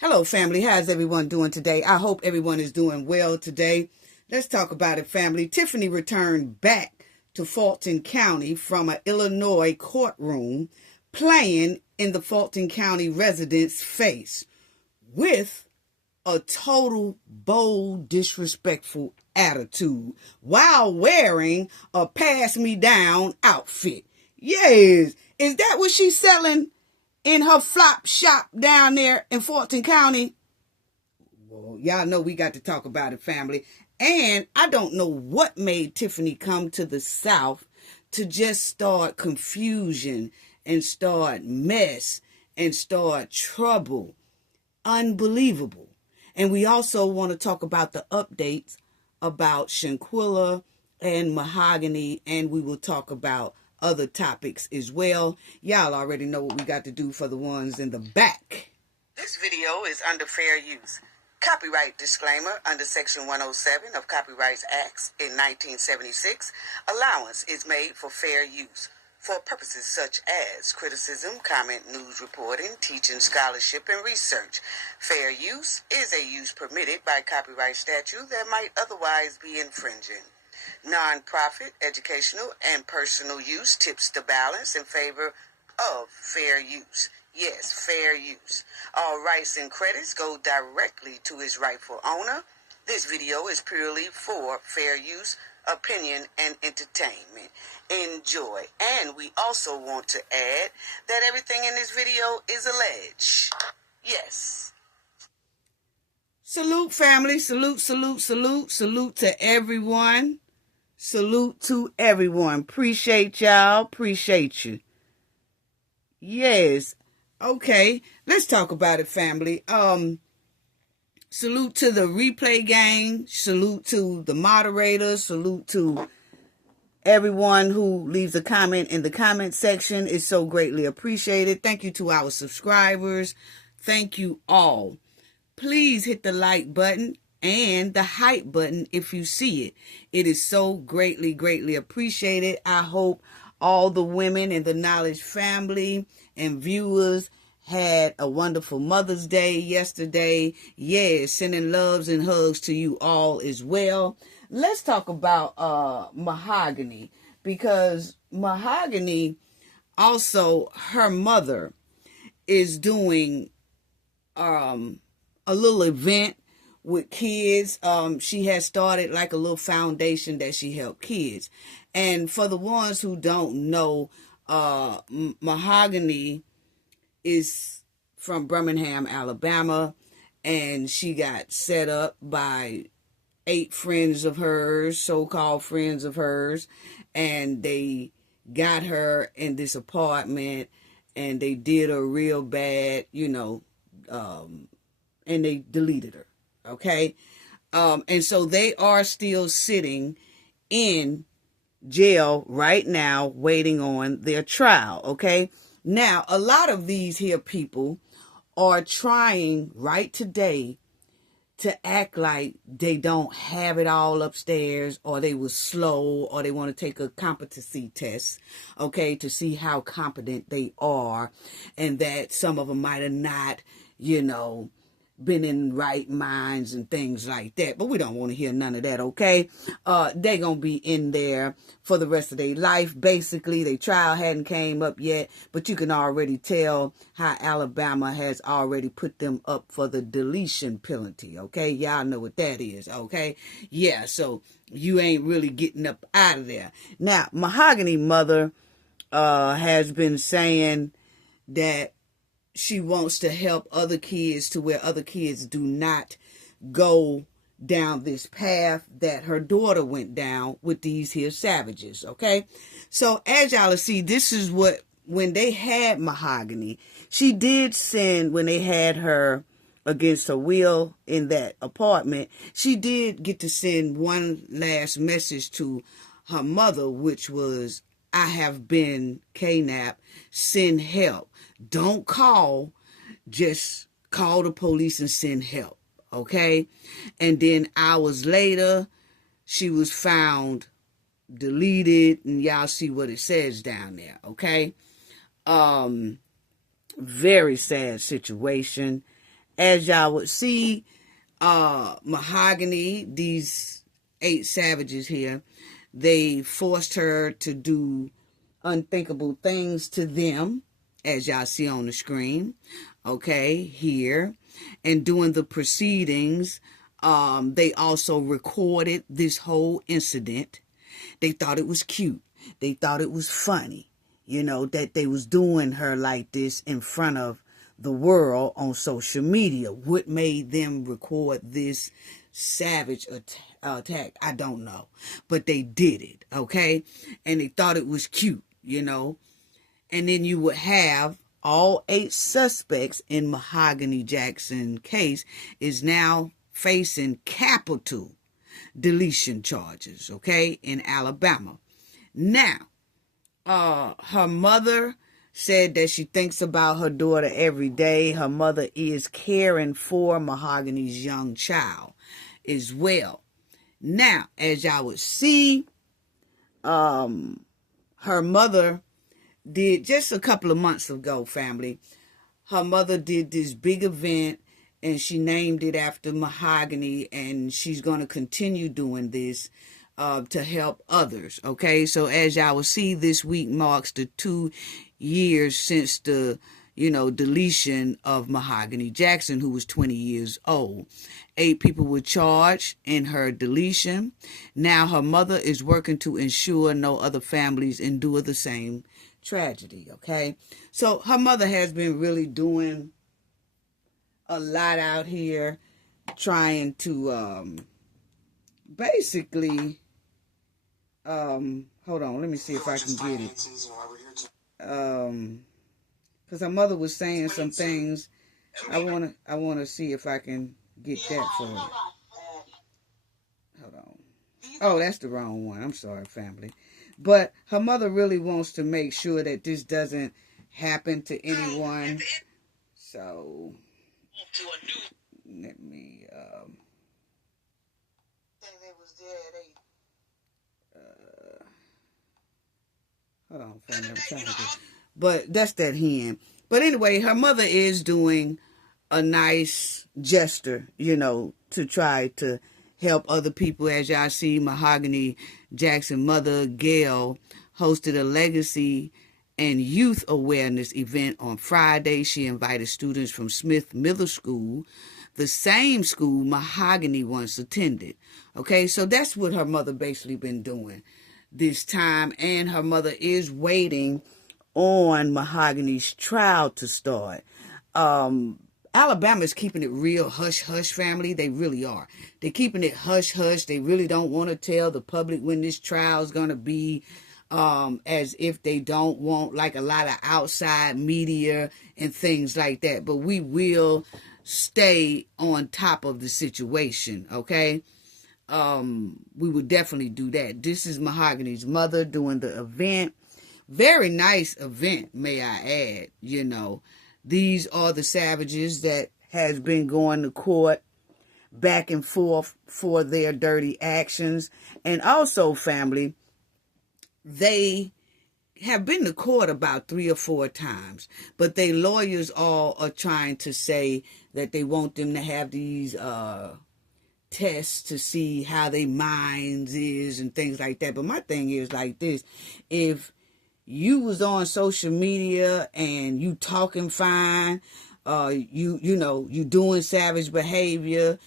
Hello, family. How's everyone doing today? I hope everyone is doing well today. Let's talk about it, family. Tiffany returned back to Fulton County from an Illinois courtroom, playing in the Fulton County resident's face with a total bold, disrespectful attitude while wearing a pass me down outfit. Yes, is that what she's selling in her flop shop down there in Fulton County? Well, y'all know we got to talk about it, family. And I don't know what made Tiffany come to the South to just start confusion and start mess and start trouble. Unbelievable. And we also want to talk about the updates about Shanquella and Mahogany, and we will talk about other topics as well. Y'all already know what we got to do for the ones in the back. This video is under fair use. Copyright disclaimer under Section 107 of Copyrights Acts in 1976. Allowance is made for fair use for purposes such as criticism, comment, news reporting, teaching, scholarship, and research. Fair use is a use permitted by copyright statute that might otherwise be infringing. Non-profit, educational, and personal use tips the balance in favor of fair use. Yes, fair use. All rights and credits go directly to its rightful owner. This video is purely for fair use, opinion, and entertainment. Enjoy. And we also want to add that everything in this video is alleged. Yes. Salute, family. Salute, salute, salute. Salute to everyone. Salute to everyone. Appreciate y'all. Appreciate you. Yes. Okay. Let's talk about it, family. Salute to the replay gang. Salute to the moderators. Salute to everyone who leaves a comment in the comment section. It's so greatly appreciated. Thank you to our subscribers. Thank you all. Please hit the like button and the hype button if you see it. It is so greatly, greatly appreciated. I hope all the women in the Knowledge family and viewers had a wonderful Mother's Day yesterday. Yes, sending loves and hugs to you all as well. Let's talk about Mahogany, because Mahogany, also her mother, is doing a little event with kids. She has started like a little foundation that she help kids. And for the ones who don't know, Mahogany is from Birmingham, Alabama, and she got set up by 8 friends of hers, so-called friends of hers, and they got her in this apartment, and they did her real bad, and they deleted her, okay? And so they are still sitting in jail right now waiting on their trial, okay? Now, a lot of these here people are trying right today to act like they don't have it all upstairs, or they were slow, or they want to take a competency test, okay, to see how competent they are, and that some of them might have not, been in right minds and things like that. But we don't want to hear none of that, okay? They're going to be in there for the rest of their life. Basically, their trial hadn't came up yet, but you can already tell how Alabama has already put them up for the deletion penalty, okay? Y'all know what that is, okay? Yeah, so you ain't really getting up out of there. Now, Mahogany mother has been saying that she wants to help other kids to where other kids do not go down this path that her daughter went down with these here savages, okay? So as y'all see, this is what, when they had Mahogany, she did send, when they had her against her will in that apartment, she did get to send one last message to her mother, which was, "I have been kidnapped, send help. Don't call, just call the police and send help," okay? And then hours later, she was found deleted, and y'all see what it says down there, okay? Very sad situation. As y'all would see, Mahogany, these 8 savages here, they forced her to do unthinkable things to them, as y'all see on the screen, okay, here. And during the proceedings, they also recorded this whole incident. They thought it was cute. They thought it was funny, that they was doing her like this in front of the world on social media. What made them record this savage attack? I don't know. But they did it, okay? And they thought it was cute, And then you would have all 8 suspects in Mahogany Jackson case is now facing capital deletion charges, okay, in Alabama. Now, her mother said that she thinks about her daughter every day. Her mother is caring for Mahogany's young child as well. Now, as y'all would see, her mother did, just a couple of months ago, family, her mother did this big event, and she named it after Mahogany, and she's going to continue doing this to help others, okay? So as y'all will see, this week marks the 2 years since the, deletion of Mahogany Jackson, who was 20 years old. 8 people were charged in her deletion. Now her mother is working to ensure no other families endure the same tragedy, okay? So her mother has been really doing a lot out here, trying to basically hold on, let me see if I can get it. Because her mother was saying some things. I wanna see if I can get that for her. Hold on. Oh, that's the wrong one. I'm sorry, family. But her mother really wants to make sure that this doesn't happen to anyone. So let me hold on, family. I'm trying to get, but that's that hen. But anyway, her mother is doing a nice gesture, to try to help other people. As y'all see, Mahogany Jackson mother, Gail, hosted a legacy and youth awareness event on Friday. She invited students from Smith Middle School, the same school Mahogany once attended. Okay, so that's what her mother basically been doing this time. And her mother is waiting on Mahogany's trial to start. Alabama is keeping it real hush-hush, family. They really are. They're keeping it hush-hush. They really don't want to tell the public when this trial is going to be, as if they don't want, like, a lot of outside media and things like that. But we will stay on top of the situation, okay? We would definitely do that. This is Mahogany's mother doing the event. Very nice event, may I add, These are the savages that has been going to court back and forth for their dirty actions. And also, family, they have been to court about 3 or 4 times. But their lawyers all are trying to say that they want them to have these tests to see how their minds is and things like that. But my thing is like this. If you was on social media and you talking fine, you doing savage behavior,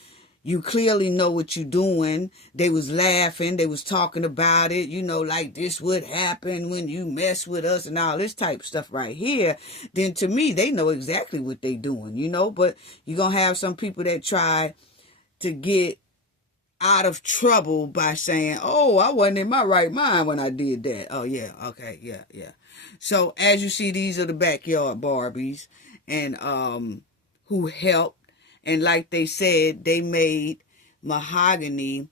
you clearly know what you doing. They was laughing, they was talking about it, like this would happen when you mess with us and all this type of stuff right here. Then to me, they know exactly what they doing, but you're going to have some people that try to get out of trouble by saying, oh, I wasn't in my right mind when I did that. Oh, yeah, okay, yeah. So, as you see, these are the backyard Barbies, and who helped. And like they said, they made Mahogany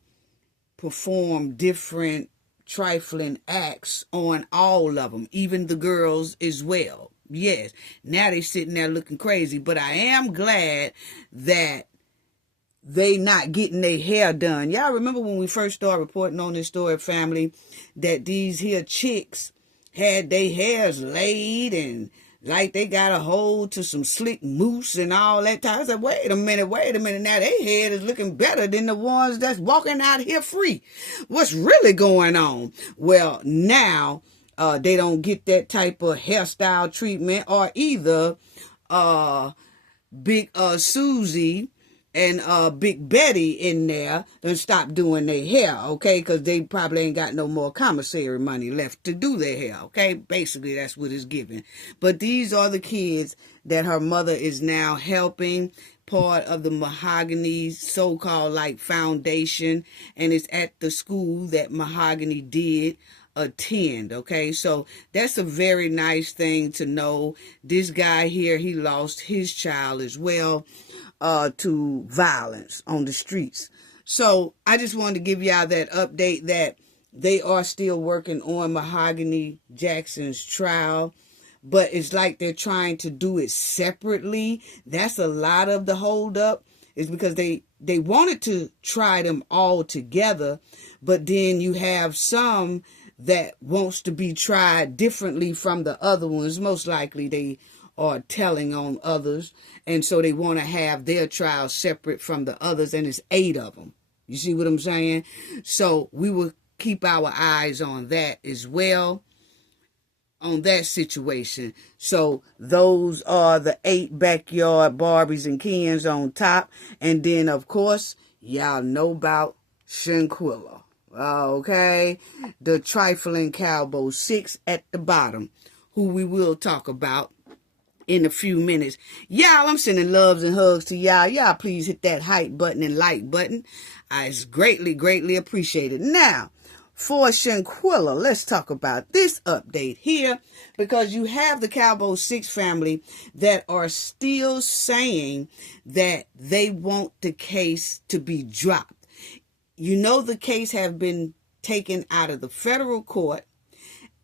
perform different trifling acts on all of them, even the girls as well. Yes, now they sitting there looking crazy, but I am glad that they not getting their hair done. Y'all remember when we first started reporting on this story, family, that these here chicks had their hairs laid and like they got a hold to some slick moose and all that time. I said, wait a minute. Now their head is looking better than the ones that's walking out here free. What's really going on? Well, now they don't get that type of hairstyle treatment, or either Big Susie and Big Betty in there done stop doing their hair, okay? Because they probably ain't got no more commissary money left to do their hair, okay? Basically, that's what it's giving. But these are the kids that her mother is now helping, part of the Mahogany so-called like foundation, and it's at the school that Mahogany did attend, okay? So that's a very nice thing to know. This guy here, he lost his child as well to violence on the streets. So I just wanted to give y'all that update that they are still working on Mahogany Jackson's trial, but it's like they're trying to do it separately. That's a lot of the holdup, is because they wanted to try them all together, but then you have some that wants to be tried differently from the other ones. Most likely they are telling on others, and so they want to have their trial separate from the others, and it's 8 of them. You see what I'm saying? So we will keep our eyes on that as well, on that situation. So those are the 8 backyard Barbies and Kens on top, and then of course y'all know about Shanquella. Okay, the trifling cowboy 6 at the bottom, who we will talk about in a few minutes. Y'all, I'm sending loves and hugs to y'all. Y'all please hit that hype button and like button. It's greatly appreciated. Now, for Shanquella, let's talk about this update here, because you have the Cowboy 6 family that are still saying that they want the case to be dropped. You know, the case have been taken out of the federal court,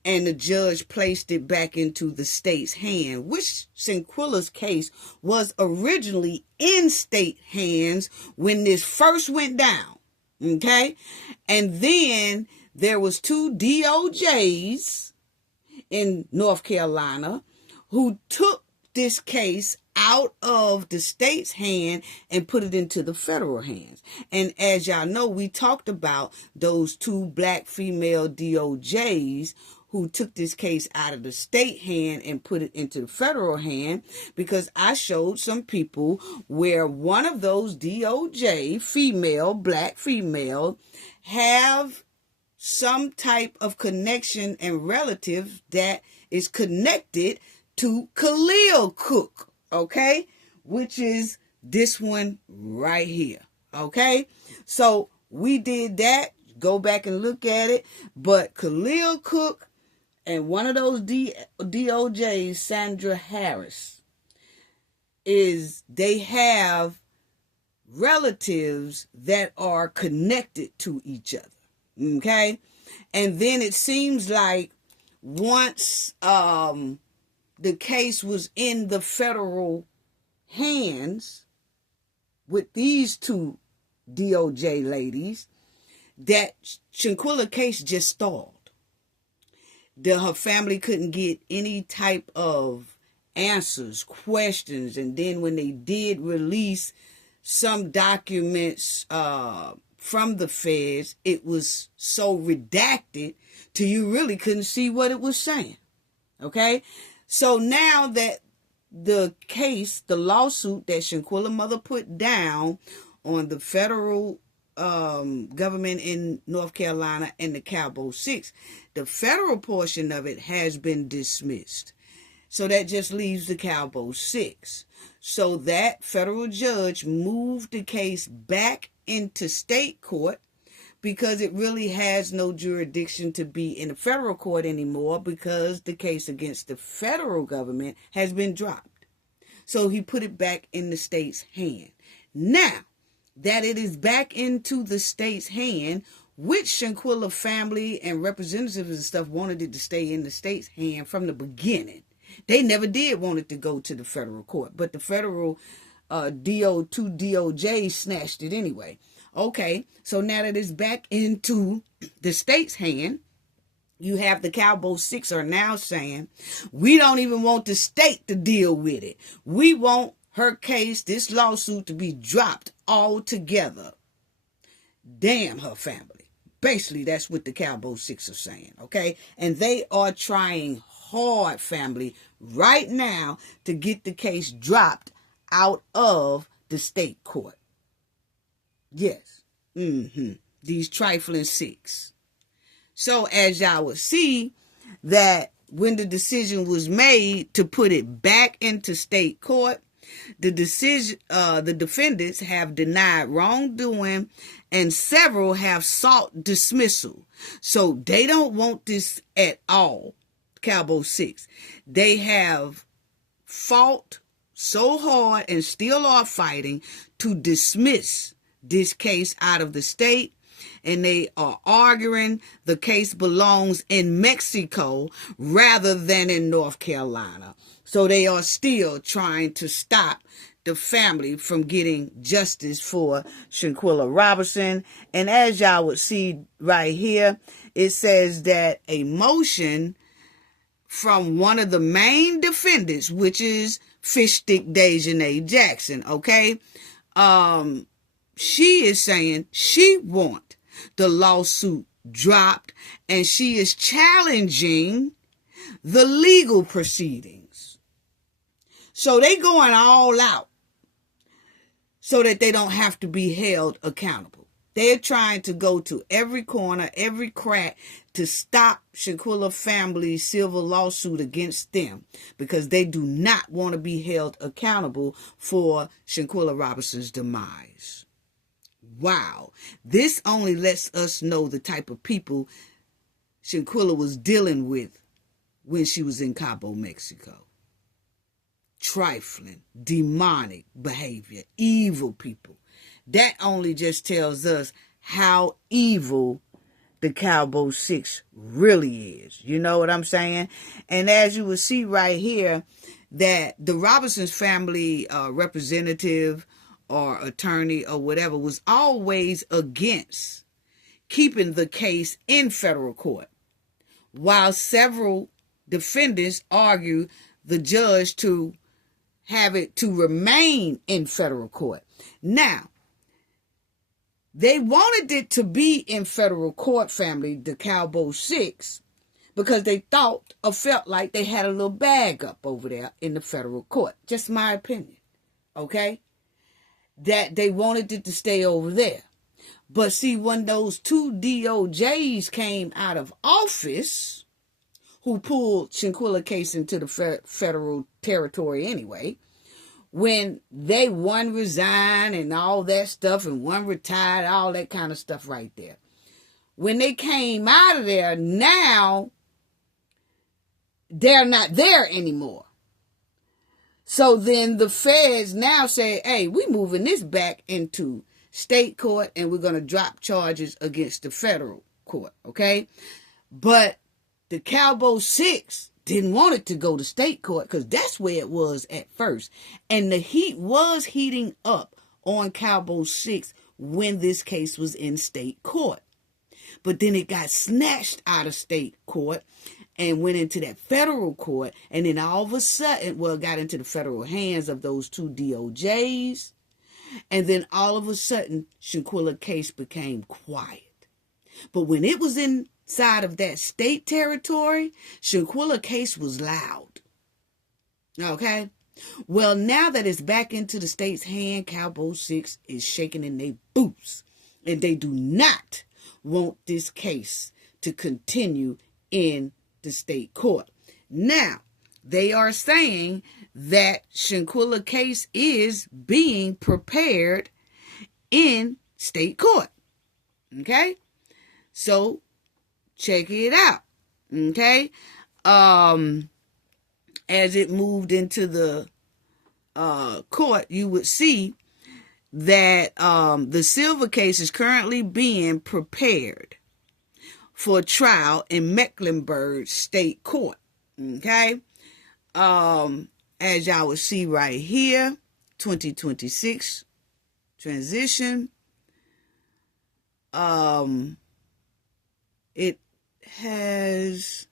and the judge placed it back into the state's hand, which Shanquella's case was originally in state hands when this first went down, okay? And then there was 2 DOJs in North Carolina who took this case out of the state's hand and put it into the federal hands. And as y'all know, we talked about those 2 black female DOJs who took this case out of the state hand and put it into the federal hand, because I showed some people where one of those DOJ black female, have some type of connection and relative that is connected to Khalil Cook, okay? Which is this one right here, okay? So we did that. Go back and look at it. But Khalil Cook and one of those DOJs, Sandra Harris, they have relatives that are connected to each other, okay? And then it seems like once the case was in the federal hands with these 2 DOJ ladies, that Shanquella case just stalled. Her family couldn't get any type of answers, questions, and then when they did release some documents from the feds, it was so redacted till you really couldn't see what it was saying, okay? So now that the case, the lawsuit that Shanquella mother put down on the federal government in North Carolina and the Cowboy 6, the federal portion of it has been dismissed. So that just leaves the Cowboy 6. So that federal judge moved the case back into state court, because it really has no jurisdiction to be in the federal court anymore, because the case against the federal government has been dropped. So he put it back in the state's hand. Now that it is back into the state's hand, which Shanquella family and representatives and stuff wanted it to stay in the state's hand from the beginning. They never did want it to go to the federal court, but the federal DOJ snatched it anyway. Okay, so now that it's back into the state's hand, You have the Cowboy Six are now saying, we don't even want the state to deal with it. We want her case, this lawsuit, to be dropped altogether. Damn her family. Basically, that's what the Cowboy Six are saying, okay? And they are trying hard, family, right now to get the case dropped out of the state court. Yes. These trifling six. So as y'all would see, that when the decision was made to put it back into state court, the defendants have denied wrongdoing and several have sought dismissal. So they don't want this at all, Cowboy Six. They have fought so hard and still are fighting to dismiss this case out of the state. And they are arguing the case belongs in Mexico rather than in North Carolina. So they are still trying to stop the family from getting justice for Shanquella Robinson. And as y'all would see right here, it says that a motion from one of the main defendants, which is Fish Stick Mahogany Jackson, okay? She is saying she wants the lawsuit dropped and she is challenging the legal proceedings. So they going all out so that they don't have to be held accountable. They're trying to go to every corner, every crack to stop Shanquella family's civil lawsuit against them because they do not want to be held accountable for Shanquella Robinson's demise. Wow. This only lets us know the type of people Shanquella was dealing with when she was in Cabo, Mexico. Trifling, demonic behavior, evil people. That only just tells us how evil the Cowboy Six really is. You know what I'm saying? And as you will see right here, that the Robinson's family representative or attorney or whatever was always against keeping the case in federal court, while several defendants argue the judge to have it to remain in federal court. Now, they wanted it to be in federal court, family, the Cowboy Six, because they thought or felt like they had a little bag up over there in the federal court. Just my opinion, okay? That they wanted it to stay over there. But see, when those two DOJs came out of office, who pulled Shanquella case into the federal territory anyway, when one resigned and all that stuff, and one retired, all that kind of stuff right there. When they came out of there, now they're not there anymore. So then the feds now say, hey, we're moving this back into state court and we're going to drop charges against the federal court, okay? But the Cowboy Six didn't want it to go to state court because that's where it was at first. And the heat was heating up on Cowboy Six when this case was in state court. But then it got snatched out of state court and went into that federal court, and then all of a sudden, got into the federal hands of those two DOJs, and then all of a sudden, Shanquella case became quiet. But when it was inside of that state territory, Shanquella case was loud. Okay? Well, now that it's back into the state's hand, Cowboy Six is shaking in their boots, and they do not want this case to continue in the state court. Now, they are saying that Shanquella case is being prepared in state court. Okay? So, check it out. Okay? As it moved into the court, you would see that the Silver case is currently being prepared for trial in Mecklenburg State Court. Okay? As y'all will see right here, 2026 transition. It has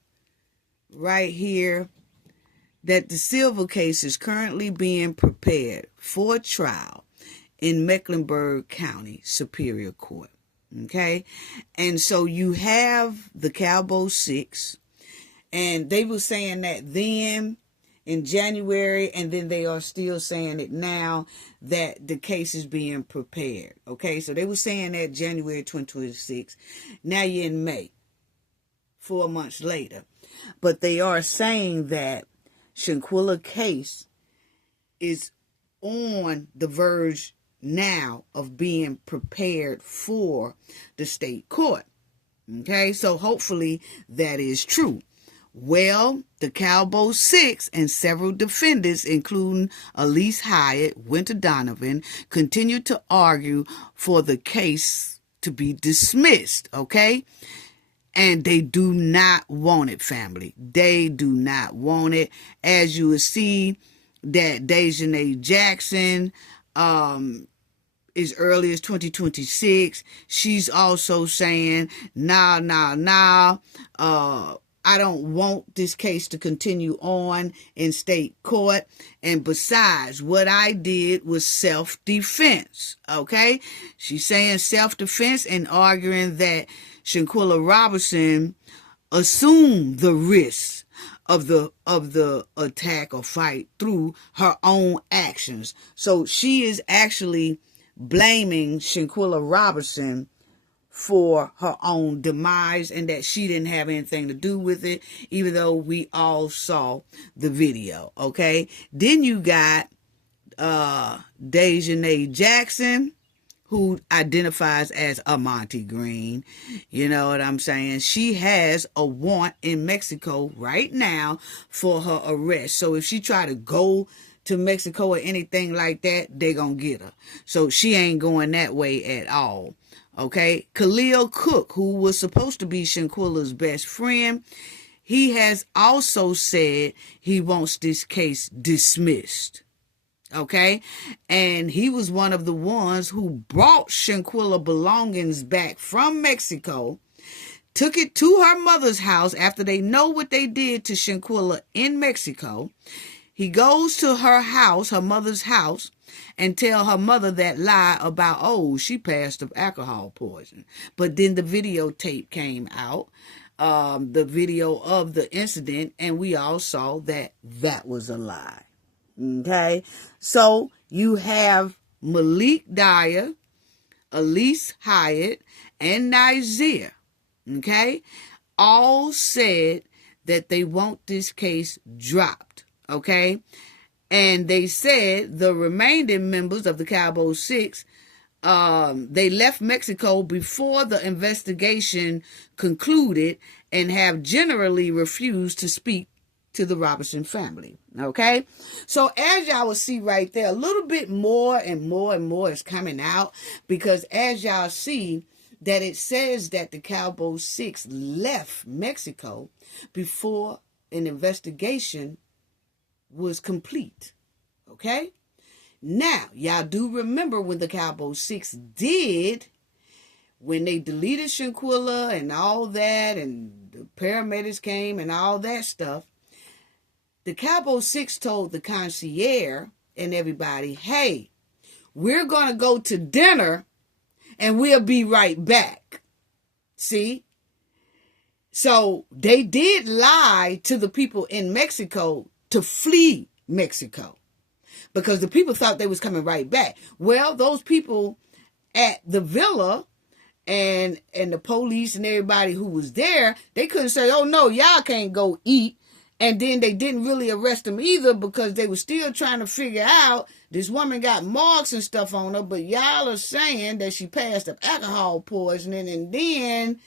right here that the Silver case is currently being prepared for trial in Mecklenburg County Superior Court. Okay? And so you have the Cowboy 6, and they were saying that then in January, and then they are still saying it now that the case is being prepared. Okay? So they were saying that January 2026. Now you're in May, 4 months later. But they are saying that Shanquella case is on the verge now of being prepared for the state court. Okay, so hopefully that is true. Well, the Cowboy 6 and several defendants, including Elise Hyatt, Winter Donovan, continue to argue for the case to be dismissed. Okay, and they do not want it, family. They do not want it. As you will see, that Mahogany Jackson, as early as 2026, she's also saying, nah, I don't want this case to continue on in state court. And besides, what I did was self-defense, okay? She's saying self-defense and arguing that Shanquella Robinson assumed the risk of the attack or fight through her own actions. So she is actually blaming Shanquella Robinson for her own demise and that she didn't have anything to do with it, even though we all saw the video. Okay, then you got Mahogany Jackson, who identifies as Amonte Green. You know what I'm saying? She has a warrant in Mexico right now for her arrest. So if she try to go to Mexico or anything like that, they gonna get her. So she ain't going that way at all. Okay? Khalil Cook, who was supposed to be Shanquella's best friend, he has also said he wants this case dismissed. Okay? And he was one of the ones who brought Shanquella belongings back from Mexico, took it to her mother's house after they know what they did to Shanquella in Mexico. He goes to her house, her mother's house, and tell her mother that lie about, oh, she passed of alcohol poison. But then the videotape came out, the video of the incident, and we all saw that that was a lie. Okay, so you have Malik Dyer, Elise Hyatt, and Nazir, okay, all said that they want this case dropped, okay, and they said the remaining members of the Cowboy 6, they left Mexico before the investigation concluded and have generally refused to speak to the Robinson family. Okay, so as y'all will see right there, a little bit more and more is coming out, because as y'all see that it says that the Cowboy 6 left Mexico before an investigation was complete. Okay, now y'all do remember when the Cowboy 6 did, when they deleted Shanquella and all that, and the paramedics came and all that stuff, the Cowboy 6 told the concierge and everybody, hey, we're going to go to dinner and we'll be right back. See? So they did lie to the people in Mexico to flee Mexico, because the people thought they was coming right back. Well, those people at the villa and the police and everybody who was there, they couldn't say, oh no, y'all can't go eat. And then they didn't really arrest them either, because they were still trying to figure out, this woman got marks and stuff on her, but y'all are saying that she passed of alcohol poisoning, and then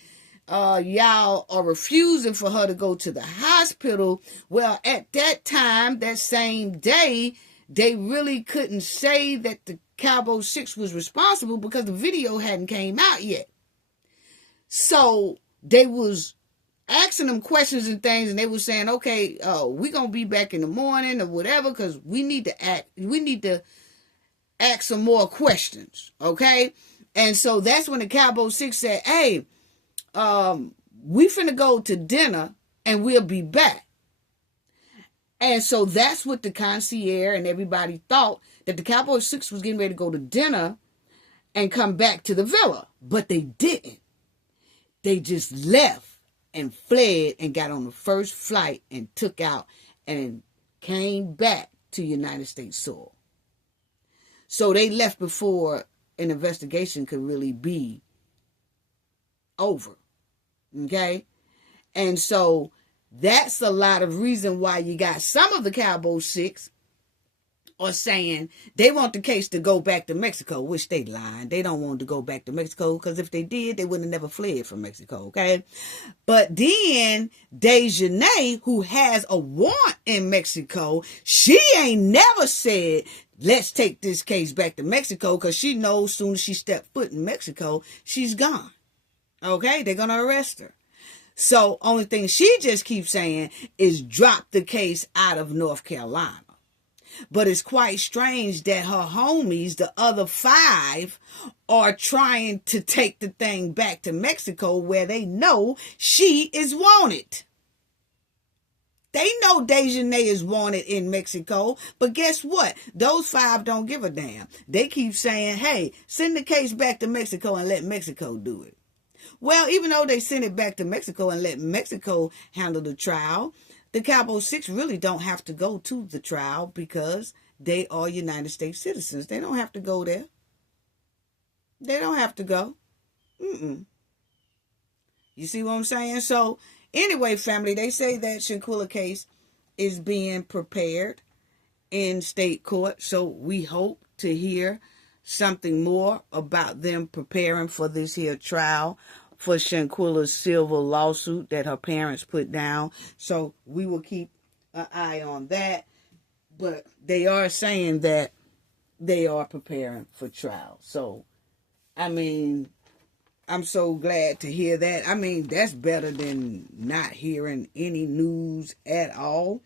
y'all are refusing for her to go to the hospital. Well, at that time, that same day, they really couldn't say that the Cowboy 6 was responsible because the video hadn't came out yet. So they was asking them questions and things, and they were saying, okay, we're going to be back in the morning or whatever, because we need to ask some more questions, okay? And so that's when the Cowboy 6 said, hey, we finna go to dinner and we'll be back. And so that's what the concierge and everybody thought, that the Cowboy Six was getting ready to go to dinner and come back to the villa. But they didn't. They just left and fled and got on the first flight and took out and came back to United States soil. So they left before an investigation could really be over. Okay? And so that's a lot of reason why you got some of the Cowboy Six are saying they want the case to go back to Mexico, which they lying. They don't want to go back to Mexico, because if they did, they would have never fled from Mexico, okay? But then Dejanay, who has a warrant in Mexico, she ain't never said, let's take this case back to Mexico, because she knows as soon as she stepped foot in Mexico, she's gone. Okay? They're going to arrest her. So only thing she just keeps saying is drop the case out of North Carolina. But it's quite strange that her homies, the other 5, are trying to take the thing back to Mexico, where they know she is wanted. They know Dejanay is wanted in Mexico, but guess what? Those 5 don't give a damn. They keep saying, hey, send the case back to Mexico and let Mexico do it. Well, even though they send it back to Mexico and let Mexico handle the trial, the Cowboy Six really don't have to go to the trial because they are United States citizens. They don't have to go there. They don't have to go. You see what I'm saying? So, anyway, family, they say that Shanquella case is being prepared in state court. So, we hope to hear something more about them preparing for this here trial for Shanquella's civil lawsuit that her parents put down. So we will keep an eye on that. But they are saying that they are preparing for trial. So, I mean, I'm so glad to hear that. I mean, that's better than not hearing any news at all.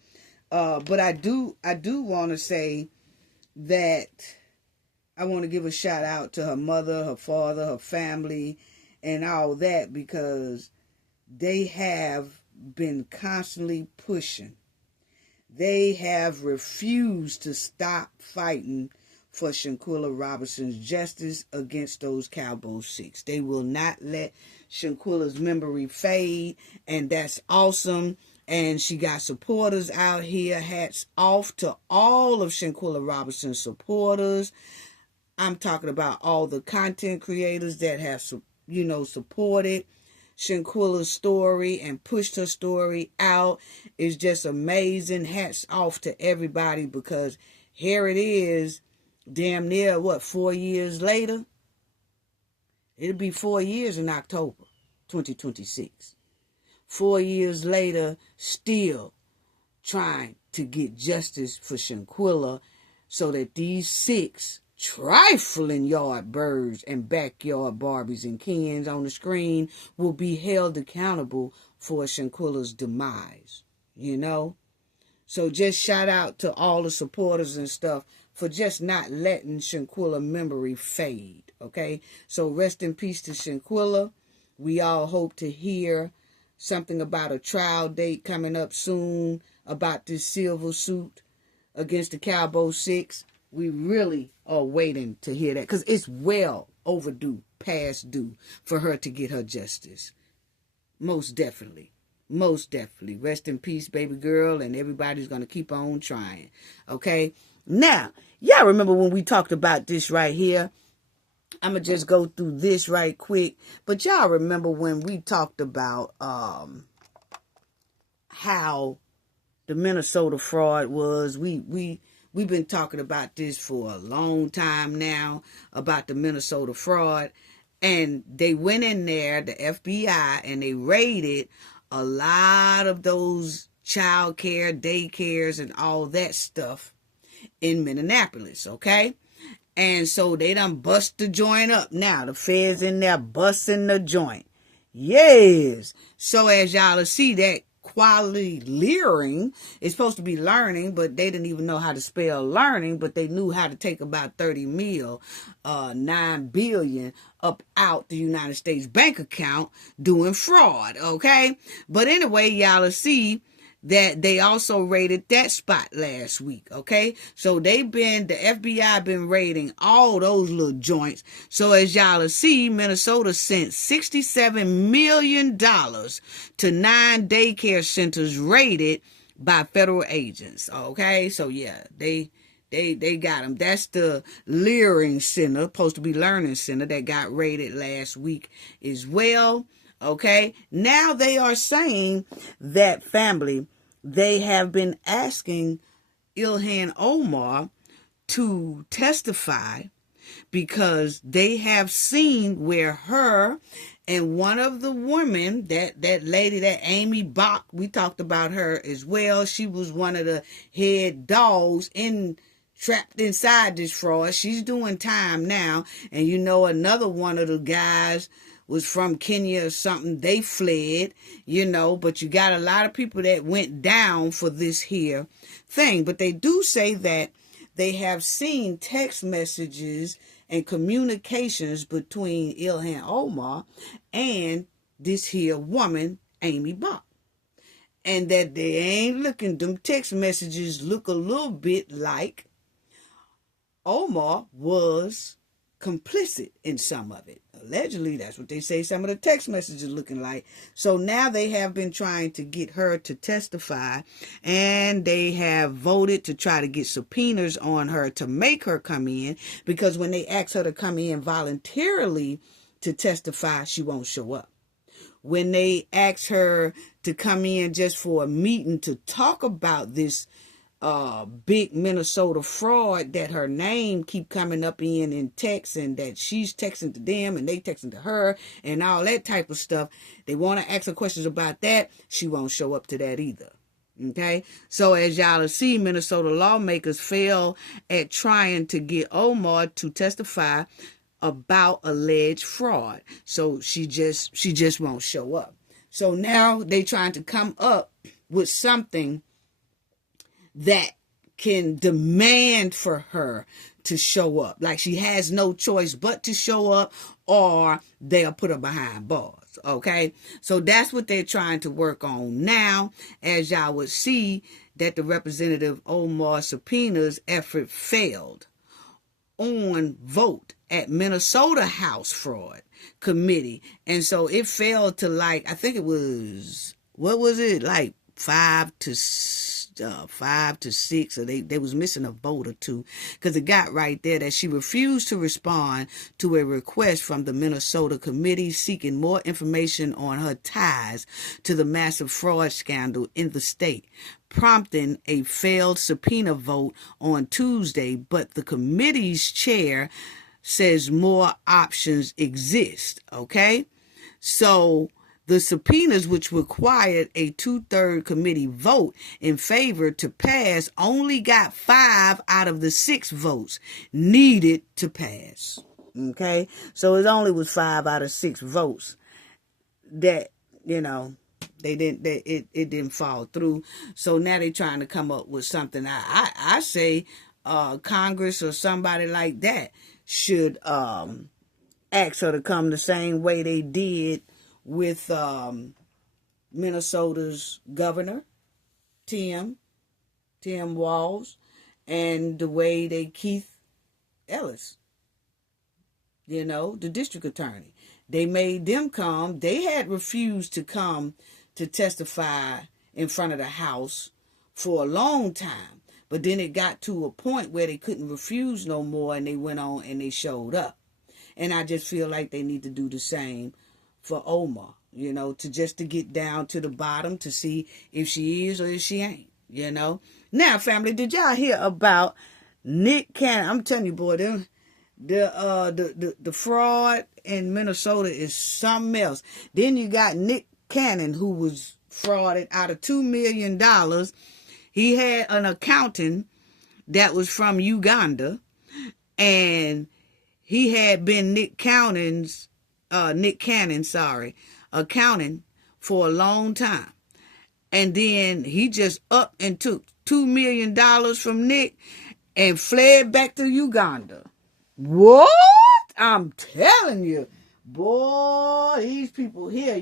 But I do want to say that I want to give a shout out to her mother, her father, her family, and all that, because they have been constantly pushing. They have refused to stop fighting for Shanquella Robinson's justice against those Cowboy Six. They will not let Shanquella's memory fade, and that's awesome. And she got supporters out here. Hats off to all of Shanquella Robinson's supporters. I'm talking about all the content creators that have supported Shanquella's story and pushed her story out. Is just amazing. Hats off to everybody, because here it is, damn near, 4 years later? It'll be 4 years in October 2026. 4 years later, still trying to get justice for Shanquella, so that these 6 trifling yard birds and backyard Barbies and Kens on the screen will be held accountable for Shanquella's demise, So just shout out to all the supporters and stuff for just not letting Shanquella memory fade, okay? So rest in peace to Shanquella. We all hope to hear something about a trial date coming up soon about this civil suit against the Cowboy Six. We really are waiting to hear that, because it's well overdue, past due, for her to get her justice. Most definitely. Most definitely. Rest in peace, baby girl, and everybody's going to keep on trying. Okay? Now, y'all remember when we talked about this right here? I'm going to just go through this right quick. But y'all remember when we talked about how the Minnesota fraud was? We've been talking about this for a long time now, about the Minnesota fraud. And they went in there, the FBI, and they raided a lot of those child care, daycares, and all that stuff in Minneapolis, okay? And so they done bust the joint up. Now, the feds in there busting the joint. Yes. So as y'all see, that quality leering. It's supposed to be learning, but they didn't even know how to spell learning, but they knew how to take about 30 mil, 9 billion up out the United States bank account doing fraud, okay? But anyway, y'all will see that they also raided that spot last week, okay? So the FBI been raiding all those little joints. So as y'all will see, Minnesota sent $67 million to 9 daycare centers raided by federal agents, okay? So yeah, they got them. That's the Leering Center, supposed to be Learning Center, that got raided last week as well, okay? Now they are saying that, family, they have been asking Ilhan Omar to testify because they have seen where her and one of the women, that lady, that Amy Bach, we talked about her as well. She was one of the head dogs trapped inside this fraud. She's doing time now. And you know, another one of the guys was from Kenya or something. They fled, you know, but you got a lot of people that went down for this here thing. But they do say that they have seen text messages and communications between Ilhan Omar and this here woman, Amy Bach. And that they ain't looking, them text messages look a little bit like Omar was complicit in some of it. Allegedly, that's what they say some of the text messages looking like. So now they have been trying to get her to testify, and they have voted to try to get subpoenas on her to make her come in, because when they ask her to come in voluntarily to testify, she won't show up. When they ask her to come in just for a meeting to talk about this big Minnesota fraud that her name keep coming up in text, and that she's texting to them and they texting to her and all that type of stuff. They want to ask her questions about that. She won't show up to that either. Okay, so as y'all will see, Minnesota lawmakers fail at trying to get Omar to testify about alleged fraud. So she just won't show up. So now they trying to come up with something that can demand for her to show up. Like she has no choice but to show up, or they'll put her behind bars. Okay? So that's what they're trying to work on now. As y'all would see that the Representative Omar subpoenas effort failed on vote at Minnesota House Fraud Committee. And so it failed to, like, I think it was, what was it? Like 5 to 6, or they was missing a vote or two, because it got right there that she refused to respond to a request from the Minnesota committee seeking more information on her ties to the massive fraud scandal in the state, prompting a failed subpoena vote on Tuesday. But the committee's chair says more options exist. Okay, so the subpoenas, which required a 2/3 committee vote in favor to pass, only got 5 out of the 6 votes needed to pass. Okay, so it only was 5 out of 6 votes that, you know, it didn't fall through. So now they're trying to come up with something. I say Congress or somebody like that should ask her to come the same way they did with Minnesota's governor, Tim Walz, and the way they Keith Ellis, you know, the district attorney. They made them come. They had refused to come to testify in front of the House for a long time. But then it got to a point where they couldn't refuse no more, and they went on and they showed up. And I just feel like they need to do the same for Omar, you know, to get down to the bottom to see if she is or if she ain't, you know. Now, family, did y'all hear about Nick Cannon? I'm telling you, boy, the fraud in Minnesota is something else. Then you got Nick Cannon, who was frauded out of $2 million. He had an accountant that was from Uganda, and he had been Nick Cannon's accountant for a long time. And then he just up and took $2 million from Nick and fled back to Uganda. What? I'm telling you. Boy, these people here,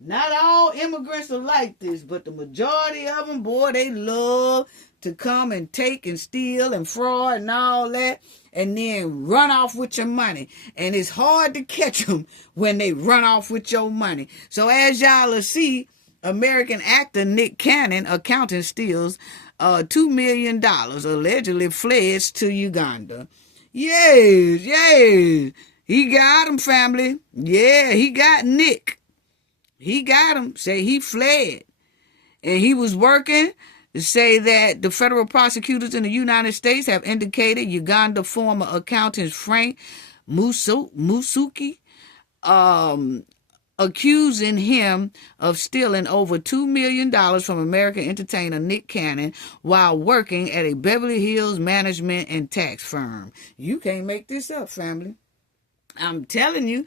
not all immigrants are like this, but the majority of them, boy, they love to come and take and steal and fraud and all that, and then run off with your money. And it's hard to catch them when they run off with your money. So as y'all will see, American actor Nick Cannon, accountant, steals $2 million, allegedly fled to Uganda. Yes. He got him, family. Yeah, he got Nick. He got him. Say he fled. And he was working to say that the federal prosecutors in the United States have indicated Uganda former accountant Frank Musuki, accusing him of stealing over $2 million from American entertainer Nick Cannon while working at a Beverly Hills management and tax firm. You can't make this up, family. I'm telling you.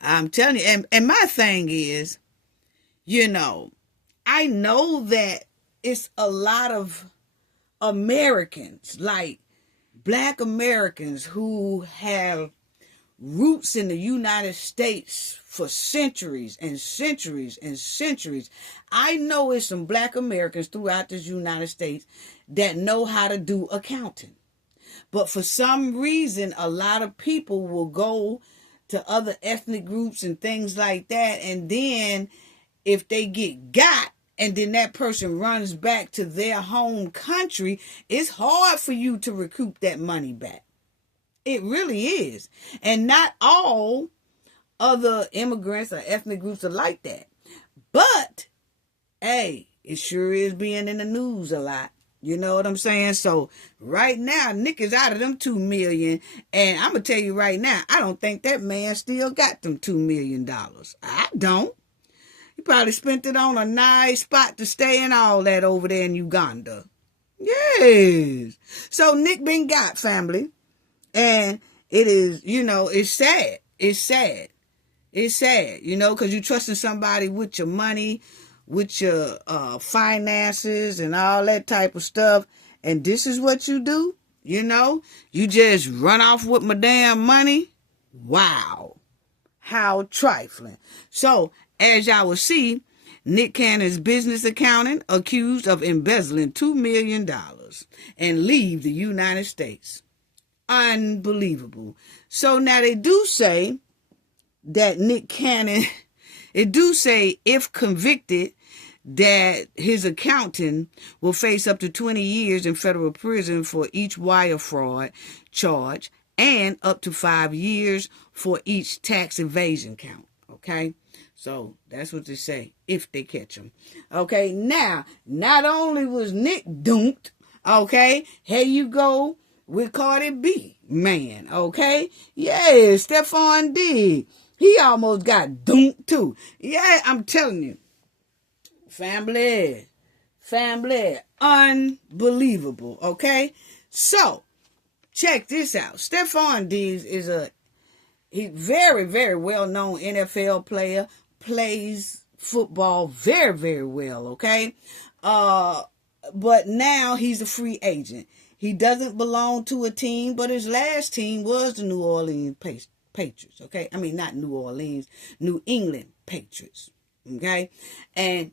And my thing is, I know that it's a lot of Americans, like Black Americans, who have roots in the United States for centuries and centuries and centuries. I know it's some Black Americans throughout this United States that know how to do accounting. But for some reason, a lot of people will go to other ethnic groups and things like that. And then if they get got and then that person runs back to their home country, it's hard for you to recoup that money back. It really is. And not all other immigrants or ethnic groups are like that. But, hey, it sure is being in the news a lot. You know what I'm saying? So right now, Nick is out of them $2 million. And I'm going to tell you right now, I don't think that man still got them $2 million. I don't. He probably spent it on a nice spot to stay and all that over there in Uganda. Yes. So Nick been got, family. And it is, it's sad. It's sad. It's sad, because you're trusting somebody with your money, with your finances and all that type of stuff. And this is what you do, you just run off with my damn money. Wow. How trifling. So, as y'all will see, Nick Cannon's business accountant accused of embezzling $2 million and leave the United States. Unbelievable. So now they do say that Nick Cannon, it do say if convicted, that his accountant will face up to 20 years in federal prison for each wire fraud charge and up to 5 years for each tax evasion count. Okay? So that's what they say, if they catch him. Okay, now, not only was Nick duped, okay, here you go with Cardi B, man, okay? Yeah, Stefan Diggs, he almost got duped too. Yeah, I'm telling you. Family, unbelievable, okay? So, check this out. Stefan Diggs is he's very, very well-known NFL player, plays football very, very well, okay? But now he's a free agent. He doesn't belong to a team, but his last team was the New Orleans Patriots, okay? I mean, not New Orleans, New England Patriots, okay? And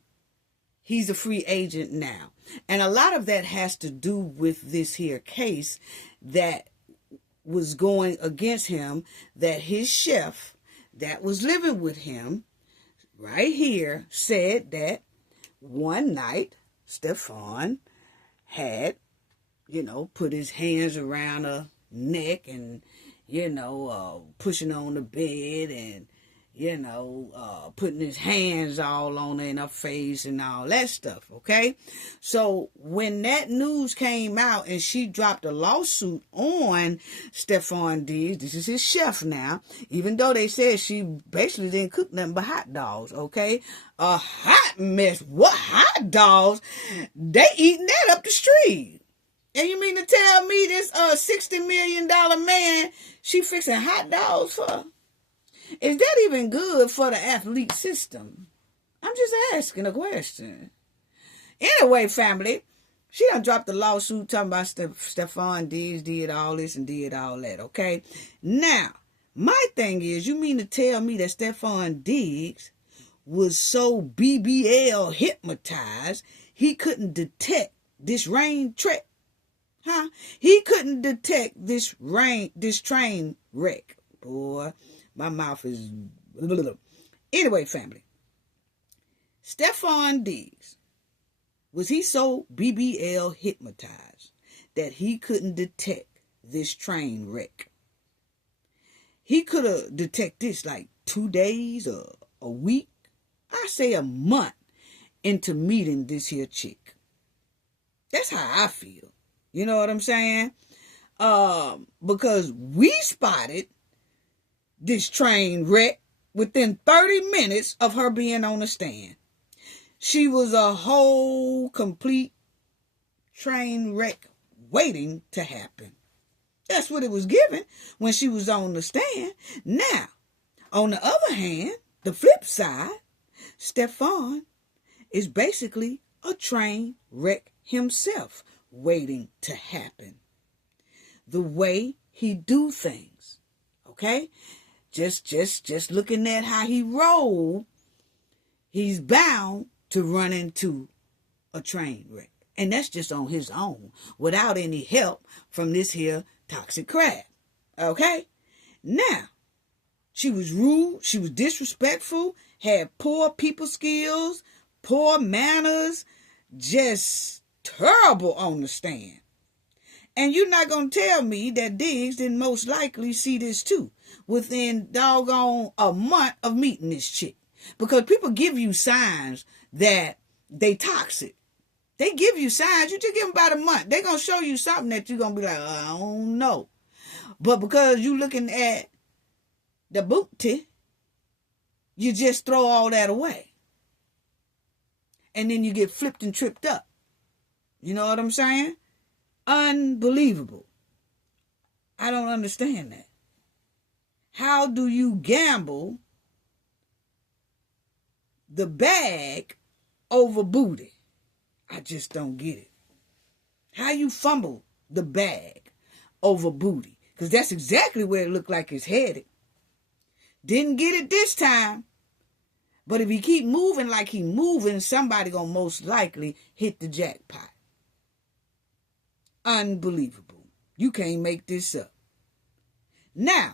he's a free agent now. And a lot of that has to do with this here case that was going against him, that his chef that was living with him right here said that one night Stefan had, put his hands around her neck and, pushing on the bed and, putting his hands all on her in her face and all that stuff, okay? So when that news came out and she dropped a lawsuit on Stefan Diggs, this is his chef now, even though they said she basically didn't cook nothing but hot dogs, okay? A hot mess. What hot dogs? They eating that up the street. And you mean to tell me this $60 million man, she fixing hot dogs for? Is that even good for the athlete system? I'm just asking a question. Anyway, family, she done dropped the lawsuit talking about Stefan Diggs did all this and did all that, okay? Now, my thing is, you mean to tell me that Stefan Diggs was so BBL hypnotized, he couldn't detect this train wreck? Huh? He couldn't detect this train wreck. Boy, my mouth is... Anyway, family, Stefan Diggs, was he so BBL hypnotized that he couldn't detect this train wreck? He could have detected this like 2 days or a week, I say a month into meeting this here chick. That's how I feel. You know what I'm saying? Because we spotted this train wreck within 30 minutes of her being on the stand. She was a whole complete train wreck waiting to happen. That's what it was given when she was on the stand. Now, on the other hand, the flip side, Stefon is basically a train wreck himself waiting to happen. The way he do things, okay? Just looking at how he rolled, he's bound to run into a train wreck. And that's just on his own, without any help from this here toxic crab. Okay? Now, she was rude, she was disrespectful, had poor people skills, poor manners, just terrible on the stand. And you're not going to tell me that Diggs didn't most likely see this too, within doggone a month of meeting this chick. Because people give you signs that they toxic. They give you signs. You just give them about a month. They're going to show you something that you're going to be like, I don't know. But because you're looking at the booty, you just throw all that away. And then you get flipped and tripped up. You know what I'm saying? Unbelievable. I don't understand that. How do you gamble the bag over booty? I just don't get it. How you fumble the bag over booty? Because that's exactly where it looked like it's headed. Didn't get it this time. But if he keep moving like he moving, somebody gonna most likely hit the jackpot. Unbelievable. You can't make this up. Now,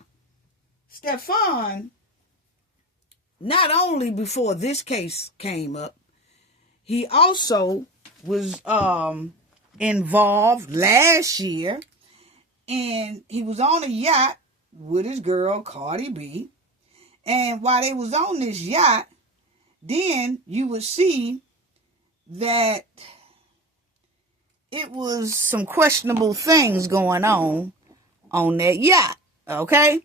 Stefon, not only before this case came up, he also was involved last year, and he was on a yacht with his girl, Cardi B. And while they was on this yacht, then you would see that it was some questionable things going on that yacht, okay?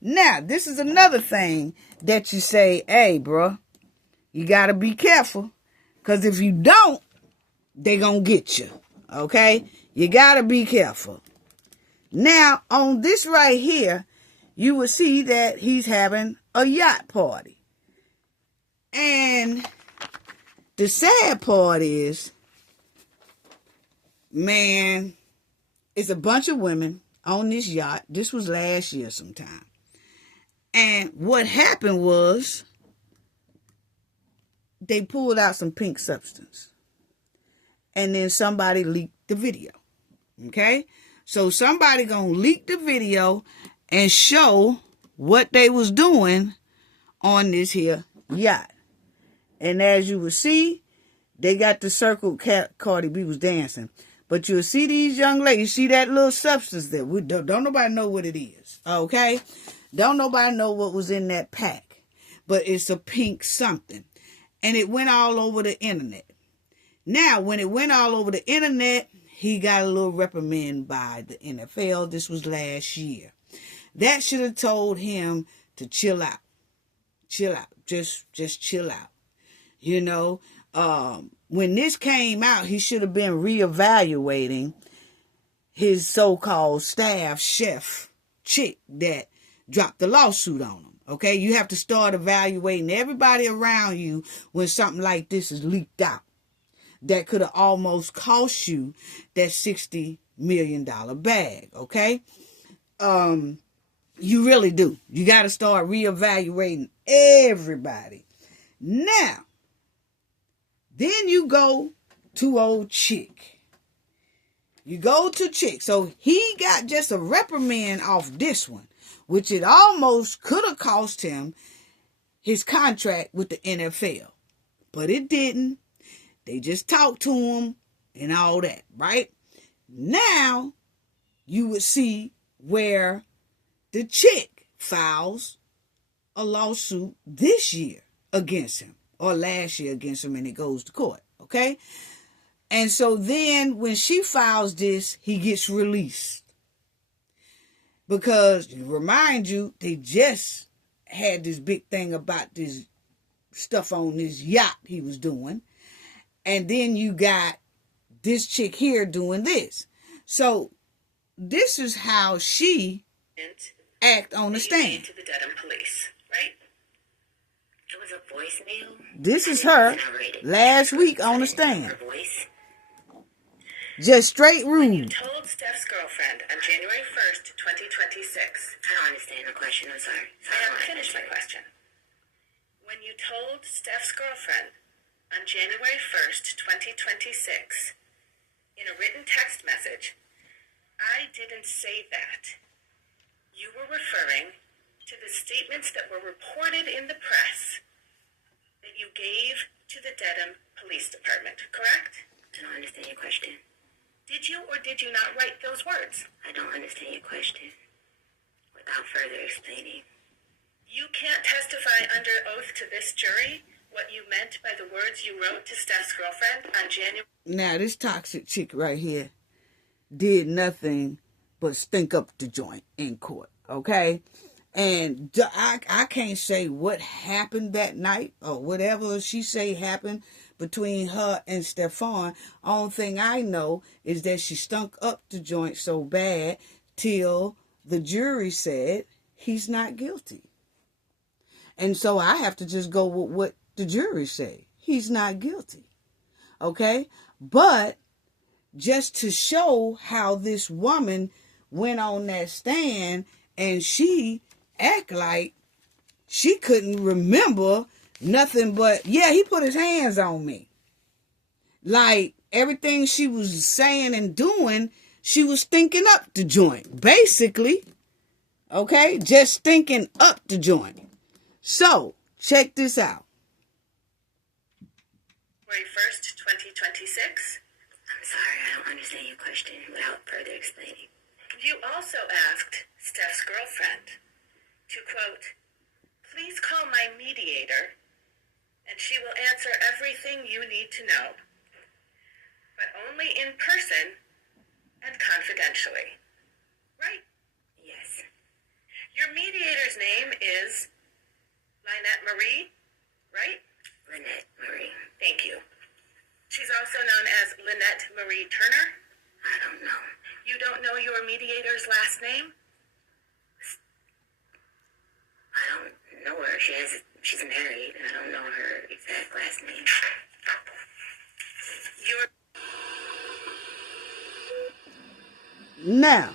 Now, this is another thing that you say, hey, bro, you got to be careful, because if you don't, they going to get you, okay? You got to be careful. Now, on this right here, you will see that he's having a yacht party. And the sad part is, man, it's a bunch of women on this yacht. This was last year sometime. And what happened was they pulled out some pink substance. And then somebody leaked the video. Okay? So somebody gonna leak the video and show what they was doing on this here yacht. And as you will see, they got the circle Cardi B was dancing. But you'll see these young ladies, see that little substance there. Don't nobody know what it is, okay? Don't nobody know what was in that pack. But it's a pink something. And it went all over the internet. Now, when it went all over the internet, he got a little reprimand by the NFL. This was last year. That should have told him to chill out. Chill out. Just chill out. You know, when this came out, he should have been reevaluating his so-called staff chef chick that dropped the lawsuit on him. Okay, you have to start evaluating everybody around you when something like this is leaked out. that could have almost cost you that $60 million bag, okay? You really do. You got to start reevaluating everybody. Now, then you go to old Chick. You go to Chick. So he got just a reprimand off this one, which it almost could have cost him his contract with the NFL. But it didn't. They just talked to him and all that, right? Now, you would see where the Chick files a lawsuit this year against him, or last year against him, and it goes to court, okay? And so then when she files this, he gets released. Because, remind you, they just had this big thing about this stuff on this yacht he was doing. And then you got this chick here doing this. So this is how she act on the stand. To the Dedham police, right? It was a voicemail. This is her last week on the stand. Just straight rude. You told Steph's girlfriend on January 1st, 2026. I don't understand the question. I'm sorry. I haven't finished my question. When you told Steph's girlfriend on January 1st, 2026, in a written text message, I didn't say that. You were referring to the statements that were reported in the press that you gave to the Dedham Police Department, correct? I don't understand your question. Did you or did you not write those words? I don't understand your question. Without further explaining. You can't testify under oath to this jury what you meant by the words you wrote to Steph's girlfriend on January... Now, this toxic chick right here did nothing but stink up the joint in court, okay? And I can't say what happened that night or whatever she say happened between her and Stefon. Only thing I know is that she stunk up the joint so bad till the jury said he's not guilty. And so I have to just go with what the jury say. He's not guilty. Okay? But just to show how this woman went on that stand and she act like she couldn't remember nothing but, yeah, he put his hands on me. Like everything she was saying and doing, she was thinking up the joint, basically. Okay? Just thinking up the joint. So, check this out. January 1st, 2026? I'm sorry, I don't understand your question without further explaining. You also asked Steph's girlfriend to, quote, please call my mediator and she will answer everything you need to know, but only in person and confidentially. Right? Yes. Your mediator's name is Lynette Marie, right? Lynette Marie. Thank you. She's also known as Lynette Marie Turner? I don't know. You don't know your mediator's last name? I don't know her. She's married. I don't know her exact last name. Now,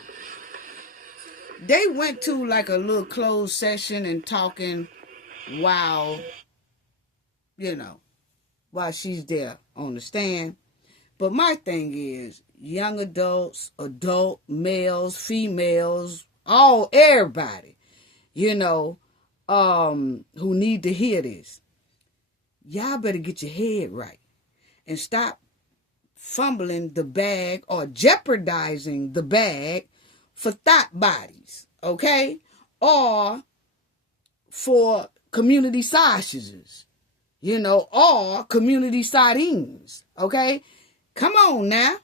they went to like a little closed session and talking while she's there on the stand. But my thing is, young adults, adult males, females, everybody, who need to hear this. Y'all better get your head right and stop fumbling the bag or jeopardizing the bag for thought bodies, okay? Or for community sausages, or community sardines, okay? Come on now.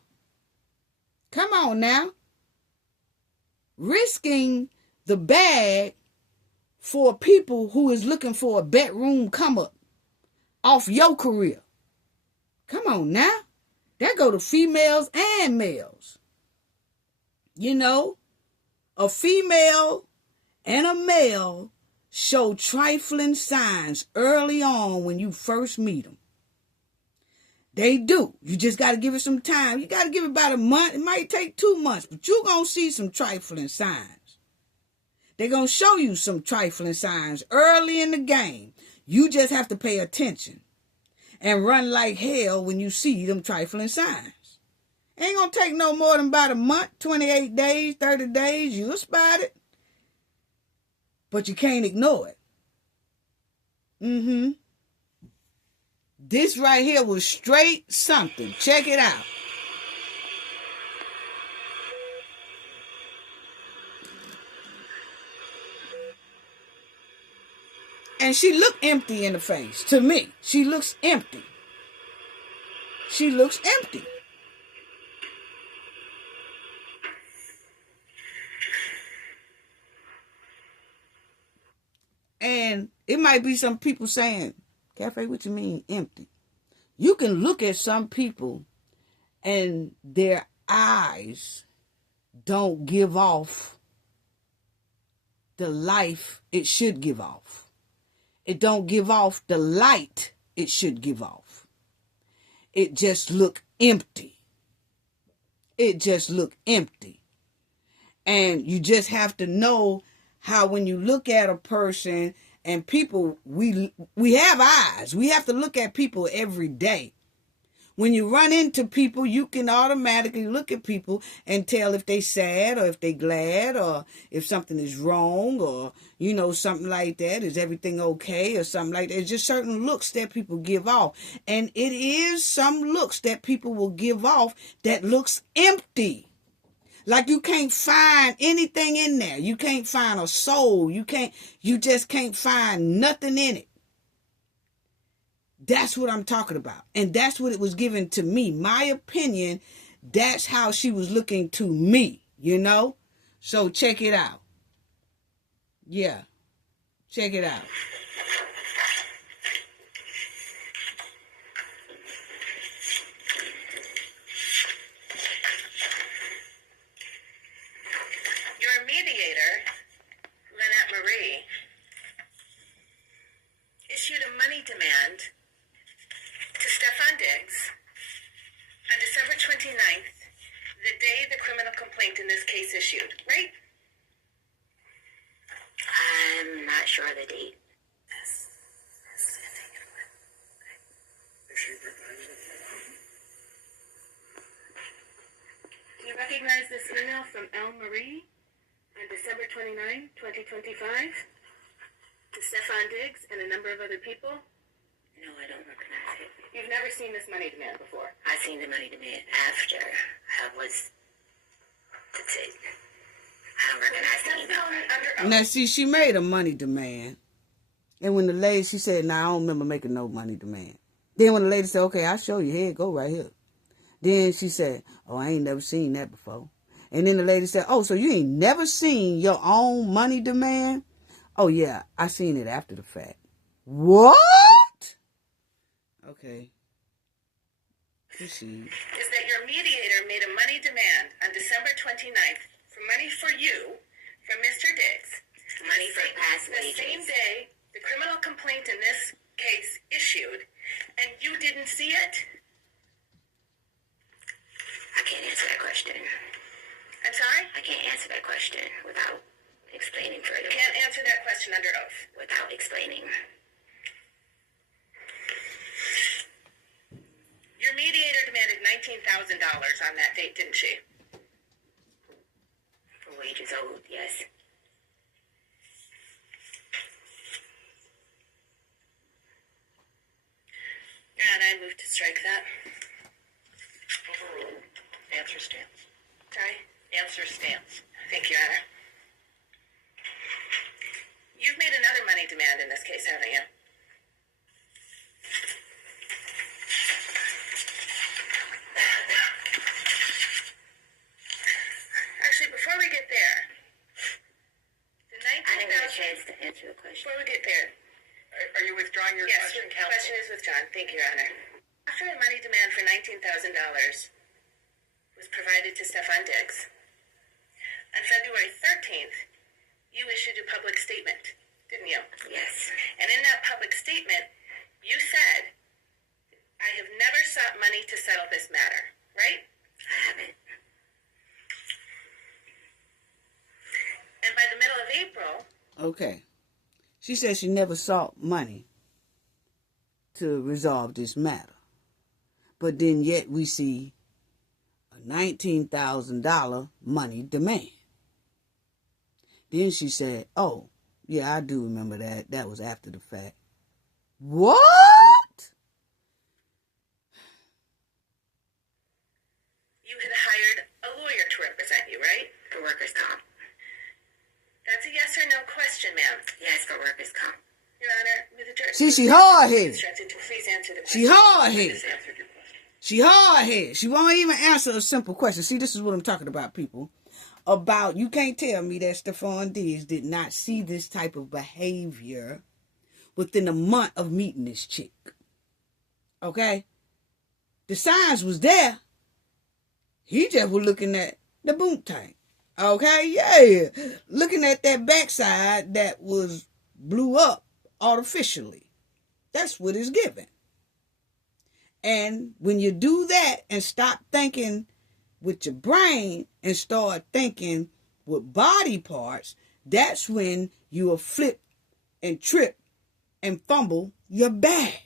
Risking the bag for people who is looking for a bedroom come up off your career. Come on now. That go to females and males. A female and a male show trifling signs early on when you first meet them. They do. You just got to give it some time. You got to give it about a month. It might take 2 months, but you're going to see some trifling signs. They're going to show you some trifling signs early in the game. You just have to pay attention and run like hell when you see them trifling signs. Ain't going to take no more than about a month, 28 days, 30 days. You'll spot it. But you can't ignore it. This right here was straight something. Check it out. And she looked empty in the face. To me, she looks empty. She looks empty. And it might be some people saying, Cafe, what you mean empty? You can look at some people and their eyes don't give off the life it should give off. It don't give off the light it should give off. It just look empty. It just look empty. And you just have to know how when you look at a person and people, we have eyes. We have to look at people every day. When you run into people, you can automatically look at people and tell if they sad or if they glad or if something is wrong or, something like that. Is everything okay or something like that? It's just certain looks that people give off. And it is some looks that people will give off that looks empty. Like you can't find anything in there. You can't find a soul. You just can't find nothing in it. That's what I'm talking about. And that's what it was given to me. My opinion, that's how she was looking to me, So check it out. Yeah. Check it out. Your mediator, Lynette Marie, issued a money demand to Stefan Diggs on December 29th, the day the criminal complaint in this case issued, right? I'm not sure of the date. Do you recognize this email from L. Marie on December 29, 2025 to Stefan Diggs and a number of other people? No, I don't recognize it. You've never seen this money demand before? I seen the money demand after that's it. I don't recognize the email. Now, see, she made a money demand. And when the lady, she said, I don't remember making no money demand. Then when the lady said, okay, I'll show you. Here, go right here. Then she said, I ain't never seen that before. And then the lady said, so you ain't never seen your own money demand? Oh, yeah, I seen it after the fact. What? Okay. Proceed. Is that your mediator made a money demand on December 29th for money for you from Mr. Diggs. Money for past wages. The same day the criminal complaint in this case issued, and you didn't see it? I can't answer that question. I'm sorry? I can't answer that question without explaining further. You can't answer that question under oath. Without explaining. Your mediator demanded $19,000 on that date, didn't she? For wages owed, yes. And I move to strike that. Overruled. Answer stands. Sorry? Answer stands. Thank you, Anna. You've made another money demand in this case, haven't you? Actually, before we get there, the I didn't get a 19,000. chance to answer the question. Before we get there, Are you withdrawing your yes, question, the counsel? question is withdrawn. Thank you, Your Honor. After the money demand for $19,000 was provided to Stefan Diggs, on February 13th, you issued a public statement, didn't you? Yes. And in that public statement, you said, I have never sought money money to settle this matter, right? I haven't. And by the middle of April... Okay. She said she never sought money to resolve this matter. But then yet we see a $19,000 money demand. Then she said, oh, yeah, I do remember that. That was after the fact. What? You had hired a lawyer to represent you, right? For workers' comp. That's a yes or no question, ma'am. Yes, for workers' comp. Your Honor, with the judge... See, she hard-headed. Instructed to please answer the question. She hard-headed. Just answered your question. She hard-headed. She won't even answer a simple question. See, this is what I'm talking about, people. About, you can't tell me that Stefan Diggs did not see this type of behavior within a month of meeting this chick. Okay? The signs was there. He just was looking at the boom tank. Okay? Yeah. Looking at that backside that was blew up artificially. That's what it's given. And when you do that and stop thinking with your brain and start thinking with body parts, that's when you will flip and trip and fumble your bag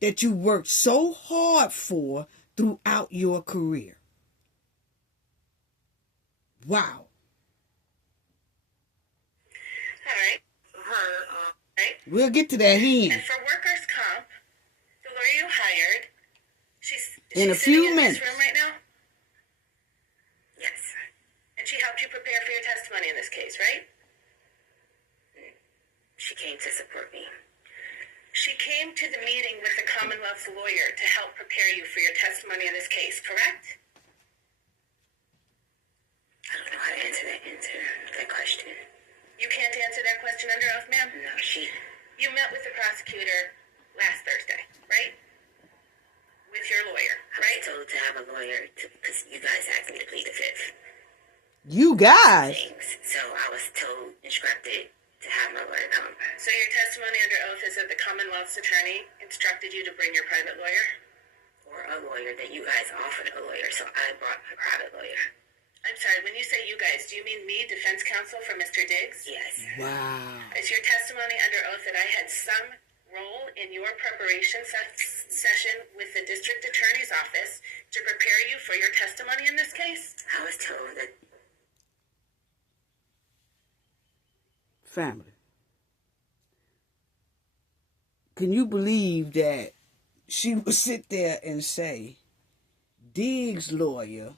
that you worked so hard for throughout your career. Wow. All right. Right? We'll get to that And hen for workers' comp, the lawyer you hired, she's in a sitting few in minutes. this room right now? Yes. And she helped you prepare for your testimony in this case, right? She came to support me. She came to the meeting with the Commonwealth's lawyer to help prepare you for your testimony in this case, correct? I don't know how to answer that question. You can't answer that question under oath, ma'am? No, You met with the prosecutor last Thursday, right? With your lawyer, I right? was told to have a lawyer because you guys asked me to plead the fifth. You guys. Things. So I was instructed to have my lawyer come. So your testimony under oath is that the Commonwealth's attorney instructed you to bring your private lawyer? Or a lawyer that you guys offered a lawyer, so I brought my private lawyer. I'm sorry, when you say you guys, do you mean me, defense counsel for Mr. Diggs? Yes. Wow. Is your testimony under oath that I had some role in your preparation session with the district attorney's office to prepare you for your testimony in this case? I was told that. Family. Can you believe that she would sit there and say Diggs' lawyer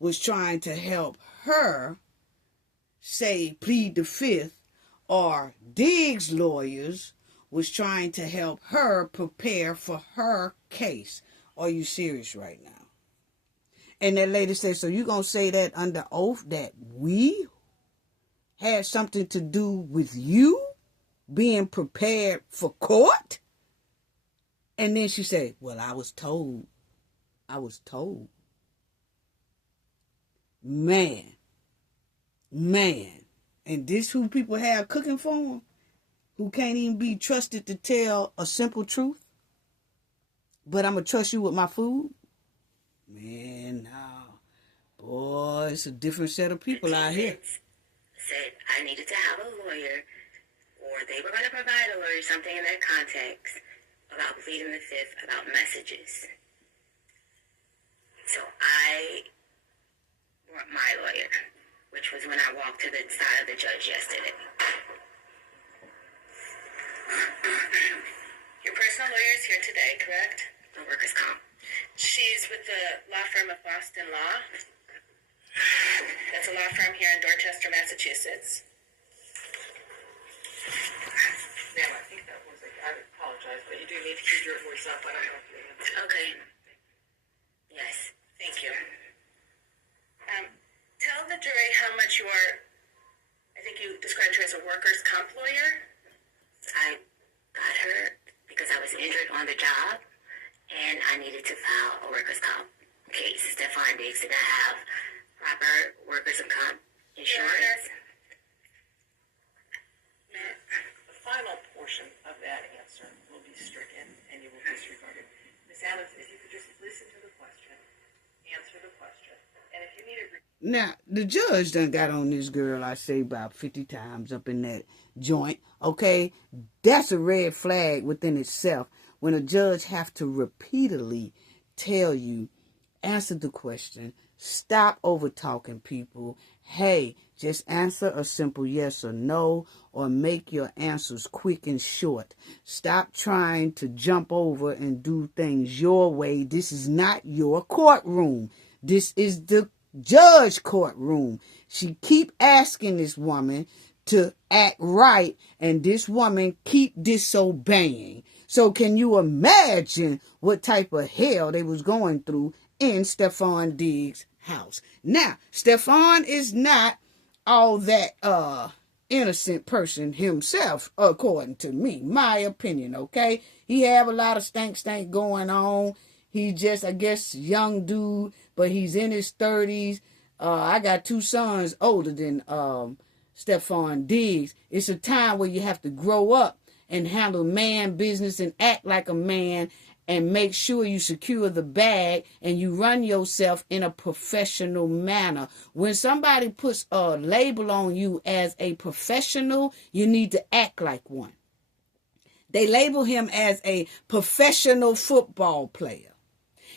was trying to help her say plead the fifth, or Diggs' lawyers was trying to help her prepare for her case? Are you serious right now? And that lady said, so you gonna say that under oath that we had something to do with you being prepared for court? And then she said, well, I was told. Man. And this who people have cooking for them? Who can't even be trusted to tell a simple truth? But I'm going to trust you with my food? Man, no. Boy, it's a different set of people out here. Said I needed to have a lawyer, or they were going to provide a lawyer, something in that context, about pleading the fifth, about messages. So I brought my lawyer, which was when I walked to the side of the judge yesterday. Your personal lawyer is here today, correct? The workers' comp. She's with the law firm of Boston Law. That's a law firm here in Dorchester, Massachusetts. Ma'am, I think that was I apologize, but you do need to keep your voice up. I don't know if you answered. Okay. Yes. Thank you. Tell the jury how much your, I think you described her as a workers' comp lawyer. I got her because I was injured on the job, and I needed to file a workers' comp case. Stefan Diggs did not have proper workers' comp insurance. The final portion of that answer will be stricken, and you will disregard it. Ms. Adams, if you could just Now, the judge done got on this girl, I say, about 50 times up in that joint, okay? That's a red flag within itself when a judge have to repeatedly tell you, answer the question, stop over-talking people, hey, just answer a simple yes or no, or make your answers quick and short. Stop trying to jump over and do things your way. This is not your courtroom. This is the judge courtroom. She keep asking this woman to act right, and this woman keep disobeying. So can you imagine what type of hell they was going through in Stefan Diggs' house? Now, Stefan is not all that innocent person himself, according to me, my opinion, okay? He have a lot of stank going on. He just, I guess, young dude, but he's in his 30s. I got 2 sons older than Stefan Diggs. It's a time where you have to grow up and handle man business and act like a man and make sure you secure the bag and you run yourself in a professional manner. When somebody puts a label on you as a professional, you need to act like one. They label him as a professional football player.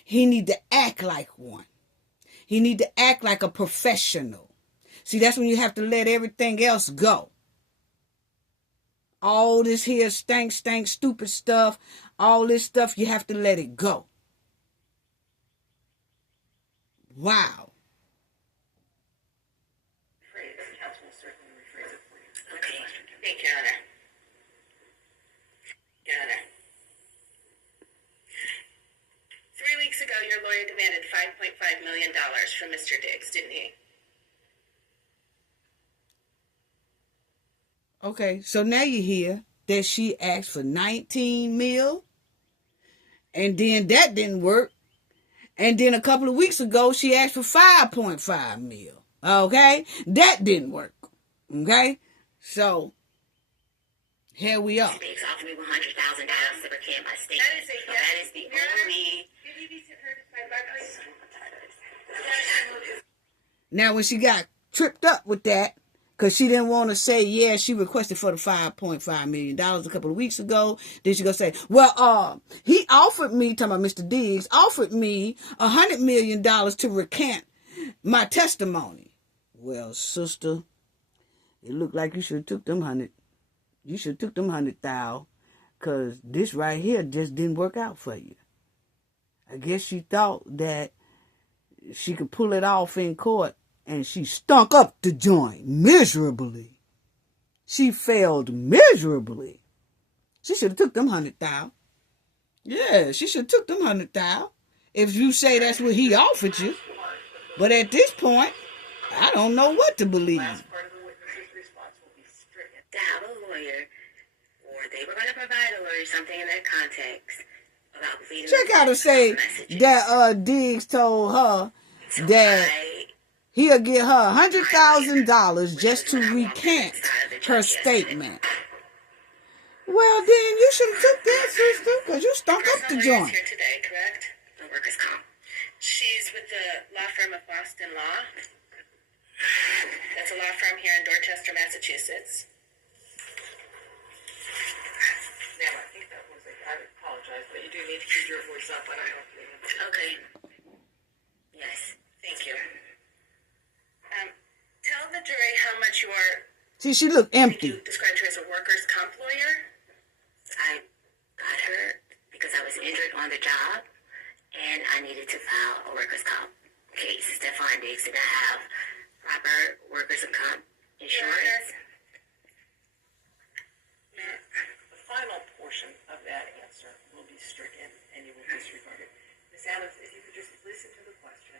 He need to act like one. He need to act like a professional. See, that's when you have to let everything else go. All this here stank, stupid stuff, all this stuff, you have to let it go. Wow. Okay, thank you, Honor. Your Honor. 3 weeks ago, your lawyer demanded $5.5 million from Mr. Diggs, didn't he? Okay, so now you hear that she asked for 19 mil, and then that didn't work. And then a couple of weeks ago, she asked for 5.5 mil. Okay, that didn't work. Okay, so here we are. Diggs offered me $100,000 to recant my statement. That is a So that is the only. Can you be heard by Now, when she got tripped up with that, because she didn't want to say, yeah, she requested for the $5.5 million a couple of weeks ago. Then she going to say, well, he offered me, talking about Mr. Diggs, offered me $100 million to recant my testimony. Well, sister, it looked like you should have took them 100. You should have took them 100,000, because this right here just didn't work out for you. I guess she thought that she could pull it off in court, and she stunk up the joint miserably. She failed miserably. She should have took them 100,000. Yeah, she should have took them 100,000. If you say that's what he offered you. But at this point, I don't know what to believe. To have a lawyer, or they were going to provide a lawyer something in that context about pleading. Check out to say that Diggs told her that he'll give her $100,000 just to recant her statement. Well, then you should have took that, sister, because you stunk up the joint. Here today, correct? The workers' comp. She's with the law firm of Boston Law. That's a law firm here in Dorchester, Massachusetts. Ma'am, I think that was it. I apologize, but you do need to keep your voice up. I don't know if you answered. Okay. Yes. Thank you. Tell the jury how much you are. See, she looked empty. You described her as a workers' comp lawyer. I got hurt because I was injured on the job, and I needed to file a workers' comp case. Stefan Diggs did not have proper workers' comp insurance. The final portion of that answer will be stricken, and you will disregard it. Ms. Adams, if you could just listen to the question,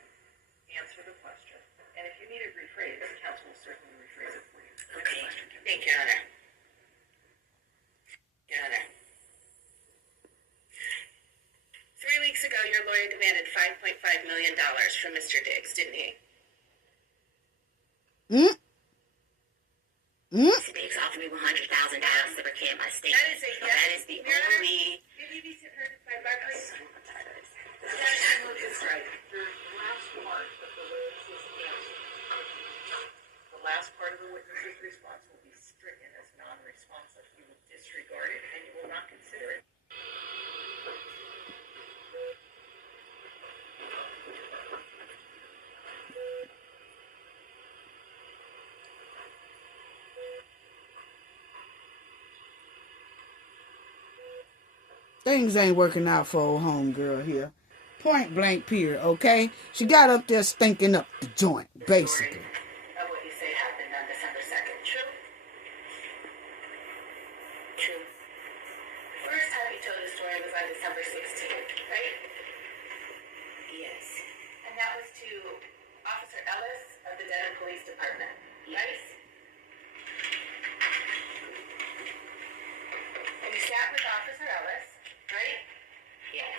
answer the question, and if you need it rephrased, counsel will certainly rephrase it for you. Okay. Thank you, Your Honor. Your Honor. 3 weeks ago, your lawyer demanded $5.5 million from Mr. Diggs, didn't he? Mr. Diggs offered me $100,000 to recant my statement. That is a So yes. that is the only. Can you be heard by please? That's right. Your last part of the lyrics was yes. things ain't working out for old homegirl here. Point blank period, okay? She got up there stinking up the joint, basically. Of what you say happened on December 2nd. True? True. The first time you told the story was on December 16th, right? Yes. And that was to Officer Ellis of the Denver Police Department, right? And you sat with Officer Ellis, right? Yes.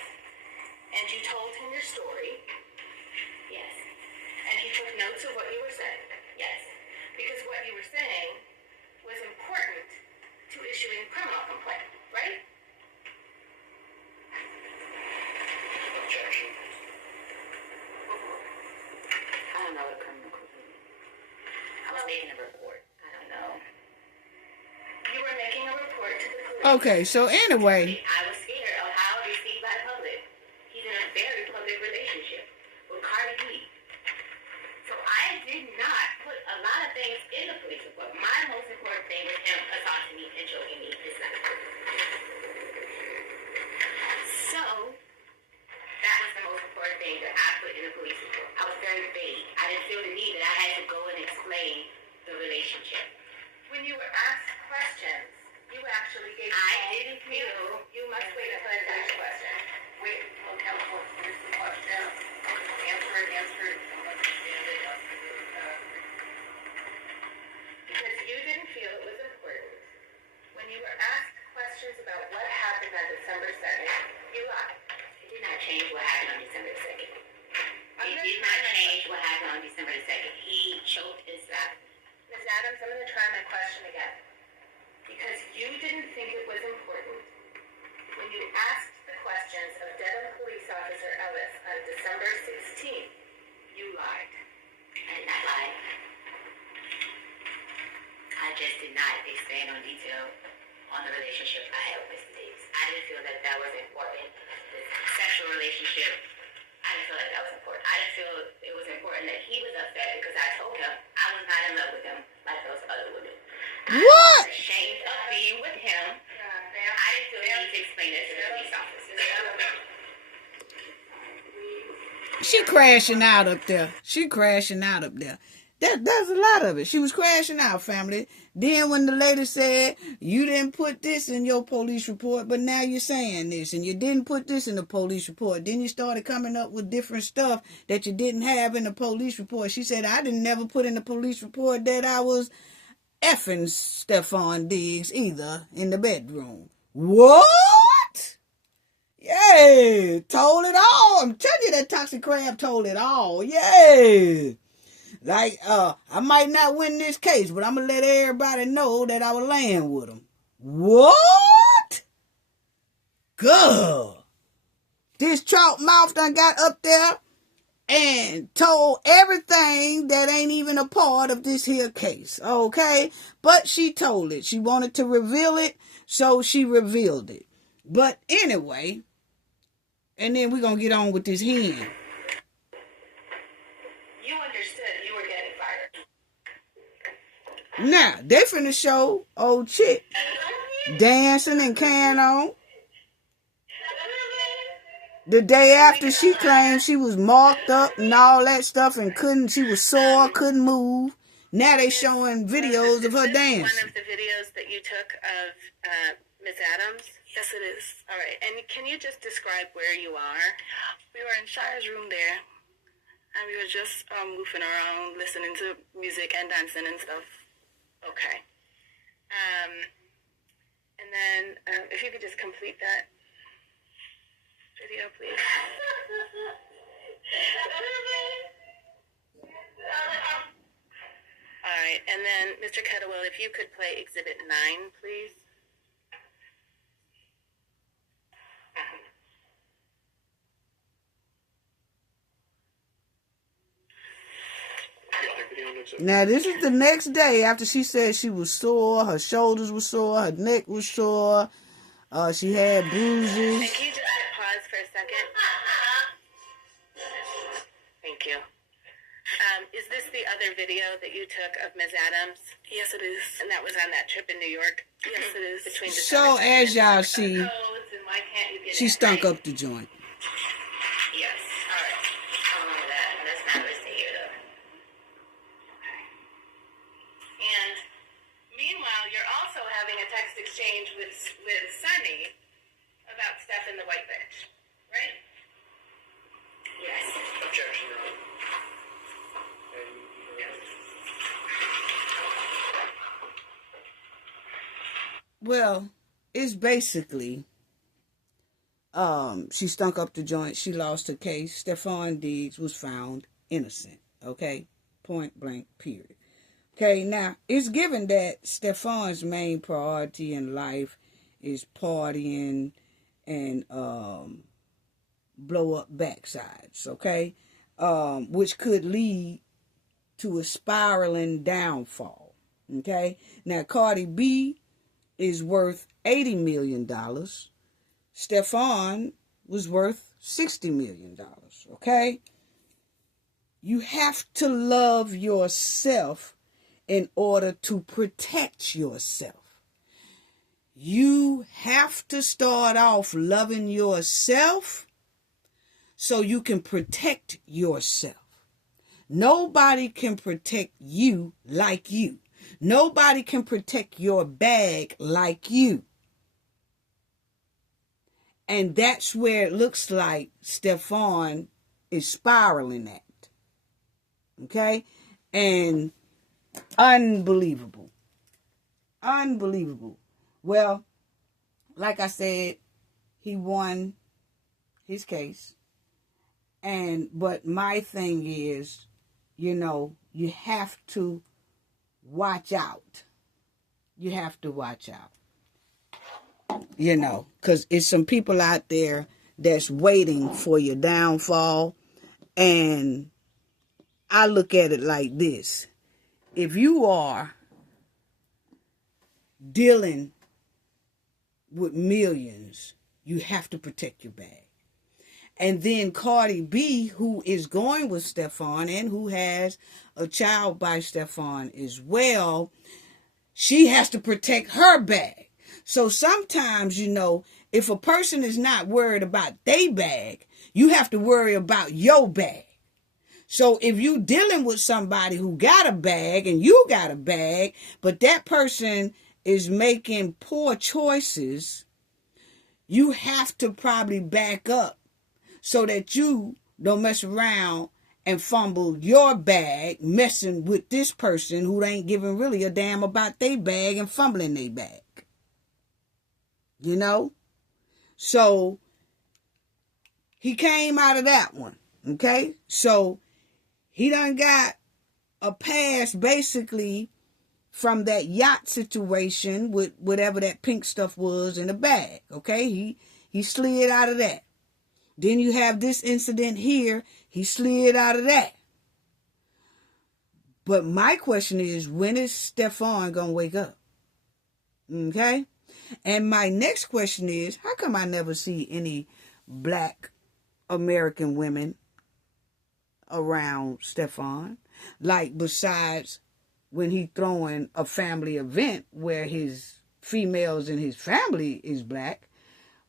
And you told him your story? Yes. And he took notes of what you were saying? Yes. Because what you were saying was important to issuing a criminal complaint, right? Objection. I don't know what a criminal complaint is. I was making a report. I don't know. You were making a report to the police. Okay, so anyway, I was scared of how it was received by the public. He's in a very public relationship with Cardi B. So I did not put a lot of things in the police report. My most important thing was him assaulting me and choking me. It's not. So that was the most important thing that I put in the police report. I was very vague. I didn't feel the need that I had to go and explain the relationship. When you were asked questions, you actually gave. I didn't feel. You must wait until I finish the question. Wait, well, counsel, here's the question. Answer it. Because you didn't feel it was important. When you were asked questions about what happened on December 2nd, you lied. It did not change what happened on December 2nd. It did not change what happened on December 2nd. He choked and slapped. Ms. Adams, I'm going to try my question again. Because you didn't think it was important. When you asked the questions of Dedham Police Officer Ellis on December 16th, you lied. I did not lie. I just did not expand on detail on the relationship I had with Mr. Diggs. I didn't feel that that was important. The sexual relationship, I didn't feel like that was important. I didn't feel it was important that he was upset because I told him I was not in love with him like those other women. I what? was ashamed of being with him. I didn't feel the need to explain it to the police officers. She crashing out up there. She crashing out up there. There's a lot of it. She was crashing out, family. Then when the lady said, you didn't put this in your police report, but now you're saying this, and you didn't put this in the police report. Then you started coming up with different stuff that you didn't have in the police report. She said, I didn't never put in the police report that I was effing Stefan Diggs either in the bedroom. What? Yeah, told it all. I'm telling you, that toxic crab told it all. Yeah. Like, I might not win this case, but I'm going to let everybody know that I was laying with him. What? Good. This chalk mouth done got up there and told everything that ain't even a part of this here case, okay? But she told it. She wanted to reveal it, so she revealed it. But anyway, and then we're going to get on with this hen. You understood you were getting fired. Now, they finna show old chick dancing and carrying on. The day after she claimed she was marked up and all that stuff and she was sore, couldn't move. Now they showing videos of her dancing. One of the videos that you took of Ms. Adams? Yes, it is. All right, and can you just describe where you are? We were in Shire's room there, and we were just goofing around, listening to music and dancing and stuff. Okay. And then, if you could just complete that video, please. All right, and then, Mr. Kettlewell, if you could play Exhibit 9, please. Now, this is the next day after she said she was sore, her shoulders were sore, her neck was sore, she had bruises. And can you just hit pause for a second? Thank you. Is this the other video that you took of Ms. Adams? Yes, it is. And that was on that trip in New York? Yes, it is. Between So, as y'all see, and why can't you She stunk up the joint. Yes. All right. I don't know that. That's not listening to you, though. And meanwhile, you're also having a text exchange with Sunny about Steph in the white bench, right? Yes. Objection, Your Honor. Well, it's basically, she stunk up the joint. She lost her case. Stefan Diggs was found innocent. Okay? Point blank, period. Okay, now, it's given that Stefan's main priority in life is partying and blow up backsides, okay? Which could lead to a spiraling downfall, okay? Now, Cardi B is worth $80 million. Stefon was worth $60 million, okay? You have to love yourself in order to protect yourself. You have to start off loving yourself so you can protect yourself. Nobody can protect you like you. Nobody can protect your bag like you. And that's where it looks like Stefon is spiraling at. Okay? And unbelievable. Unbelievable. Well, like I said, he won his case. But my thing is, you have to watch out. You have to watch out. Because it's some people out there that's waiting for your downfall. And I look at it like this. If you are dealing with millions, you have to protect your bag. And then Cardi B, who is going with Stefon and who has a child by Stefon as well, she has to protect her bag. So sometimes, if a person is not worried about their bag, you have to worry about your bag. So if you dealing with somebody who got a bag and you got a bag, but that person is making poor choices, you have to probably back up so that you don't mess around and fumble your bag messing with this person who ain't giving really a damn about their bag and fumbling their bag. So he came out of that one. Okay? So he done got a pass basically from that yacht situation with whatever that pink stuff was in the bag. Okay? He slid out of that. Then you have this incident here. He slid out of that. But my question is, when is Stefon going to wake up? Okay? And my next question is, how come I never see any black American women around Stefon? Like, besides when he throwing a family event where his females in his family is black.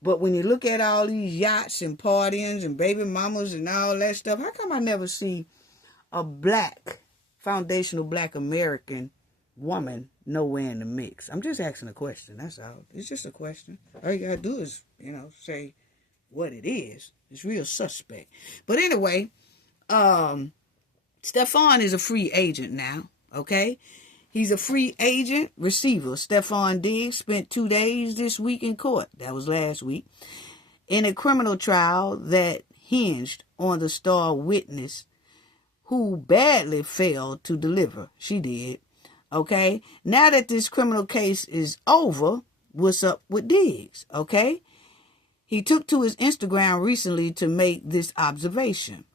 But when you look at all these yachts and partyings and baby mamas and all that stuff, how come I never see a foundational black American woman nowhere in the mix? I'm just asking a question, that's all. It's just a question. All you gotta do is, say what it is. It's real suspect. But anyway, Stefon is a free agent now, okay? He's a free agent receiver. Stefan Diggs spent 2 days this week in court. That was last week. In a criminal trial that hinged on the star witness who badly failed to deliver. She did. Okay? Now that this criminal case is over, what's up with Diggs? Okay? He took to his Instagram recently to make this observation.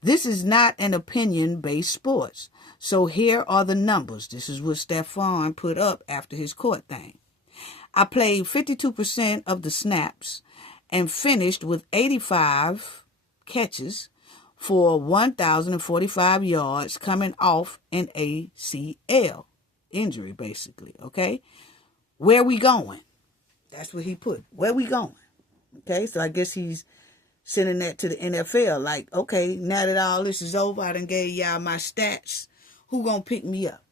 This is not an opinion-based sports. So here are the numbers. This is what Stefon put up after his court thing. I played 52% of the snaps and finished with 85 catches for 1,045 yards coming off an ACL injury, basically, okay? Where we going? That's what he put. Where we going? Okay, so I guess he's sending that to the NFL. Like, okay, now that all this is over, I done gave y'all my stats. Who gonna pick me up?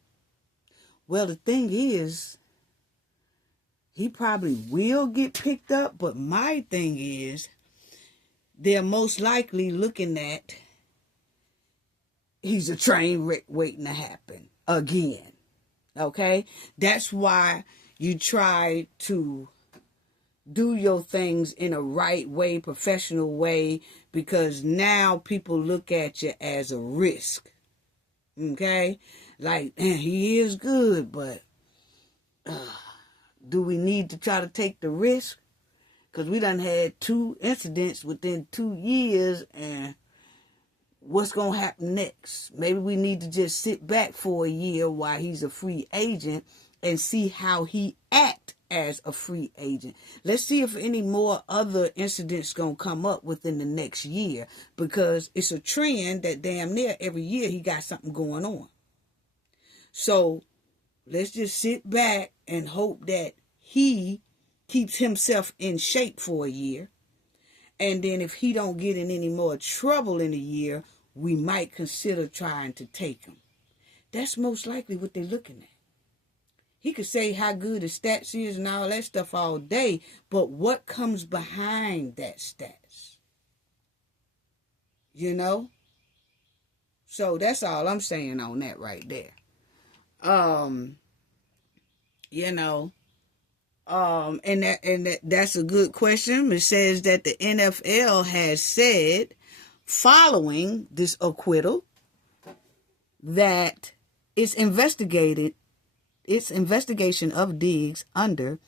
Well, the thing is, he probably will get picked up, but my thing is, they're most likely looking at he's a train wreck waiting to happen again. Okay? That's why you try to do your things in a right way, professional way, because now people look at you as a risk. Okay? Like, he is good, but do we need to try to take the risk? Because we done had 2 incidents within 2 years, and what's going to happen next? Maybe we need to just sit back for a year while he's a free agent and see how he act as a free agent. Let's see if any more other incidents going to come up within the next year, because it's a trend that damn near every year he got something going on. So let's just sit back and hope that he keeps himself in shape for a year. And then if he don't get in any more trouble in a year, we might consider trying to take him. That's most likely what they're looking at. He could say how good his stats is and all that stuff all day, but what comes behind that stats? You know? So that's all I'm saying on that right there. You know, that's a good question. It says that the NFL has said, following this acquittal, that its investigation of Diggs under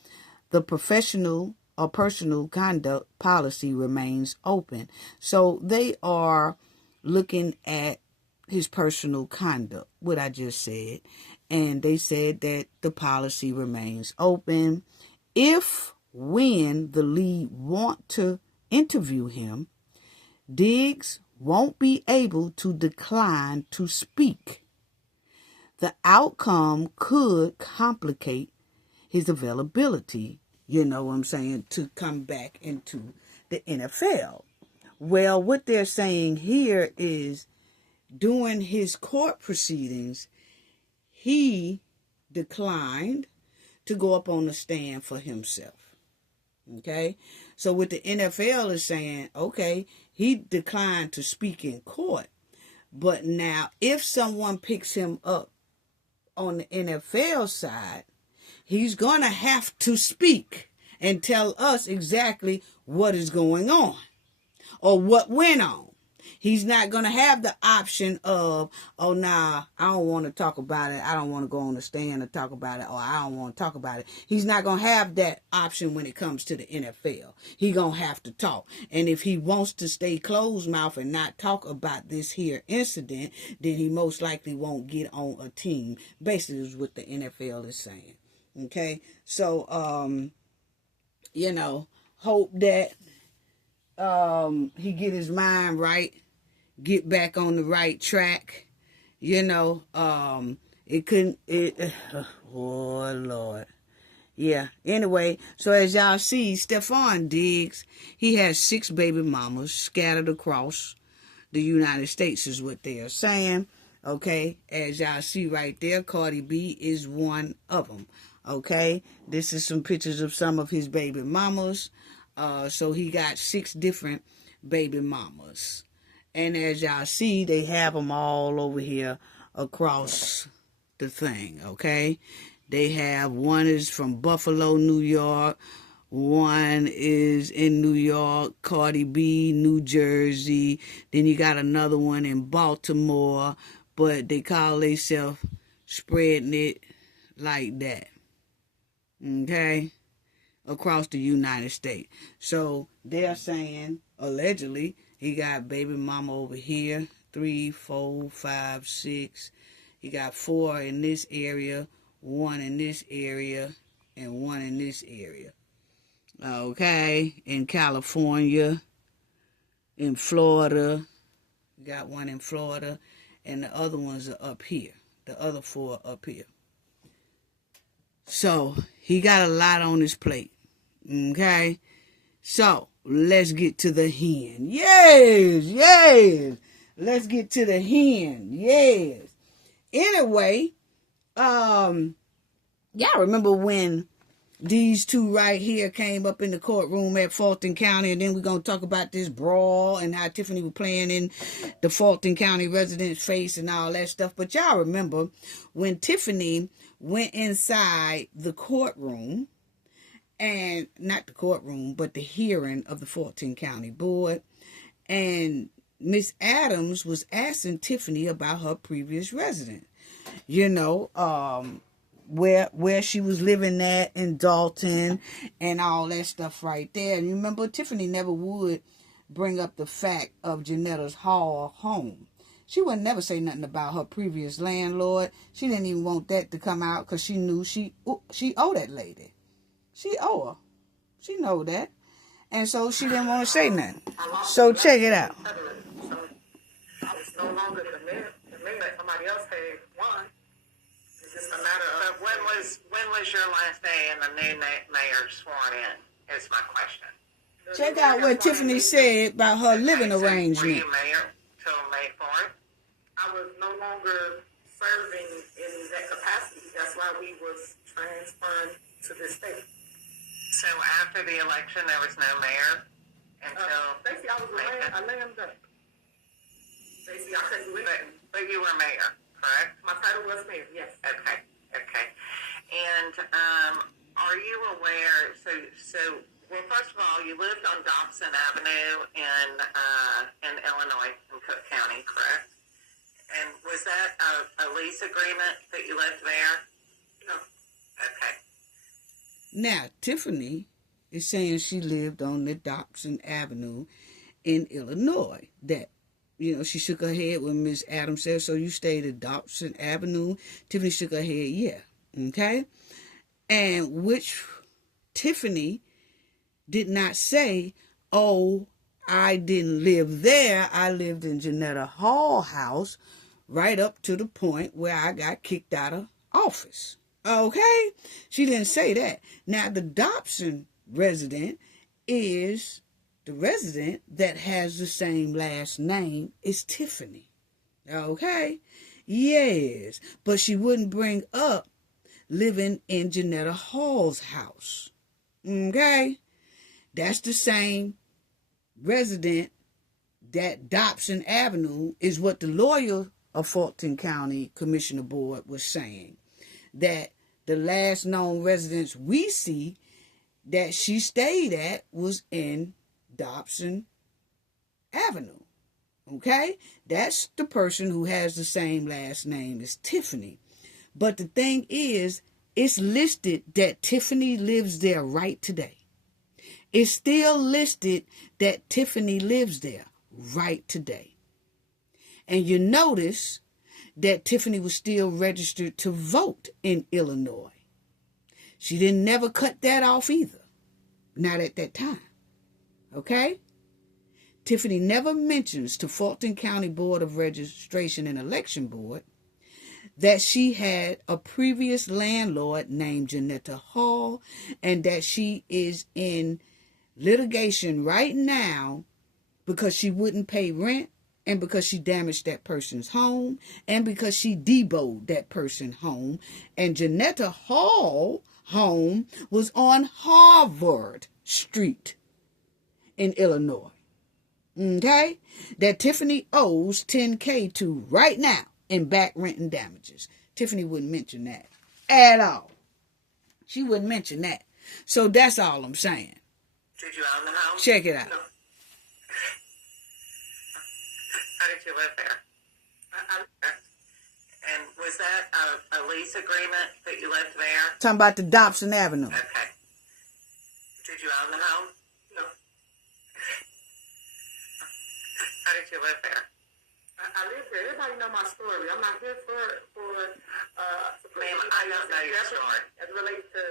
the professional or personal conduct policy remains open. So they are looking at his personal conduct, what I just said, and they said that the policy remains open. When the league want to interview him, Diggs won't be able to decline to speak. The outcome could complicate his availability, you know what I'm saying, to come back into the NFL. Well, what they're saying here is during his court proceedings, he declined to go up on the stand for himself. Okay? So what the NFL is saying, okay, he declined to speak in court. But now, if someone picks him up on the NFL side, he's going to have to speak and tell us exactly what is going on or what went on. He's not going to have the option of, oh, nah, I don't want to talk about it. I don't want to go on the stand and talk about it, or I don't want to talk about it. He's not going to have that option when it comes to the NFL. He's going to have to talk. And if he wants to stay closed mouth and not talk about this here incident, then he most likely won't get on a team. Basically is what the NFL is saying. Okay? So, you know, hope that he get his mind right, get back on the right track. You know, oh Lord. Yeah, anyway, so as y'all see, Stefan Diggs, he has 6 baby mamas scattered across the United States is what they are saying. Okay, as y'all see right there, Cardi B is one of them. Okay, this is some pictures of some of his baby mamas. So he got 6 different baby mamas. And as y'all see, they have them all over here across the thing, okay? They have, one is from Buffalo, New York. One is in New York, Cardi B, New Jersey. Then you got another one in Baltimore. But they call themselves spreading it like that, okay? Across the United States. So they're saying, allegedly, he got baby mama over here, 3, 4, 5, 6. He got 4 in this area, 1 in this area, and 1 in this area. Okay, in California, in Florida, got 1 in Florida, and the other ones are up here. The other 4 are up here. So he got a lot on his plate. Okay, so let's get to the hen. Yes. Let's get to the hen. Yes. Anyway, y'all remember when these two right here came up in the courtroom at Fulton County, and then we're going to talk about this brawl and how Tiffany was playing in the Fulton County resident's face and all that stuff. But y'all remember when Tiffany went inside the courtroom, and not the courtroom, but the hearing of the Fulton County Board, and Miss Adams was asking Tiffany about her previous residence. You know, where she was living at in Dalton and all that stuff right there. And you remember, Tiffany never would bring up the fact of Janetta's Hall home. She would never say nothing about her previous landlord. She didn't even want that to come out because she knew she owed that lady. She owe her. She know that. And so she didn't want to say nothing. So check it out. I was no longer the mayor. Somebody else had one. It's just a matter of when was your last day and the new mayor sworn in? Is my question. Check out what Tiffany said about her living arrangement. Were you mayor till May 4th? I was no longer serving in that capacity. That's why we was transferred to this state. So after the election, there was no mayor until Basically, I was a lame duck. Basically, I couldn't do it. But you were mayor, correct? My title was mayor, yes. Okay. And are you aware? So well, first of all, you lived on Dobson Avenue in Illinois, in Cook County, correct? And was that a lease agreement that you lived there? No. Okay. Now, Tiffany is saying she lived on the Dobson Avenue in Illinois. That, you know, she shook her head when Miss Adams said, so you stayed at Dobson Avenue? Tiffany shook her head, yeah. Okay? And which Tiffany did not say, oh, I didn't live there. I lived in Janetta Hall house right up to the point where I got kicked out of office. Okay? She didn't say that. Now, the Dobson resident is the resident that has the same last name as Tiffany. Okay? Yes. But she wouldn't bring up living in Janetta Hall's house. Okay? That's the same resident that Dobson Avenue is what the lawyer of Fulton County Commissioner Board was saying. That the last known residence we see that she stayed at was in Dobson Avenue. Okay? That's the person who has the same last name as Tiffany. But the thing is, it's listed that Tiffany lives there right today. It's still listed that Tiffany lives there right today. And you notice that Tiffany was still registered to vote in Illinois. She didn't never cut that off either. Not at that time. Okay? Tiffany never mentions to Fulton County Board of Registration and Election Board that she had a previous landlord named Janetta Hall and that she is in litigation right now because she wouldn't pay rent and because she damaged that person's home and because she deboed that person's home. And Janetta Hall home was on Harvard Street in Illinois. Okay? That Tiffany owes $10,000 to right now in back rent and damages. Tiffany wouldn't mention that at all. She wouldn't mention that. So that's all I'm saying. Did you own the house? Check it out. No. How did you live there? And was that a lease agreement that you lived there? Talking about the Dobson Avenue. Okay. Did you own the home? No. How did you live there? I live there. Everybody know my story. I'm not here for Ma'am, I don't know your story. As it relates to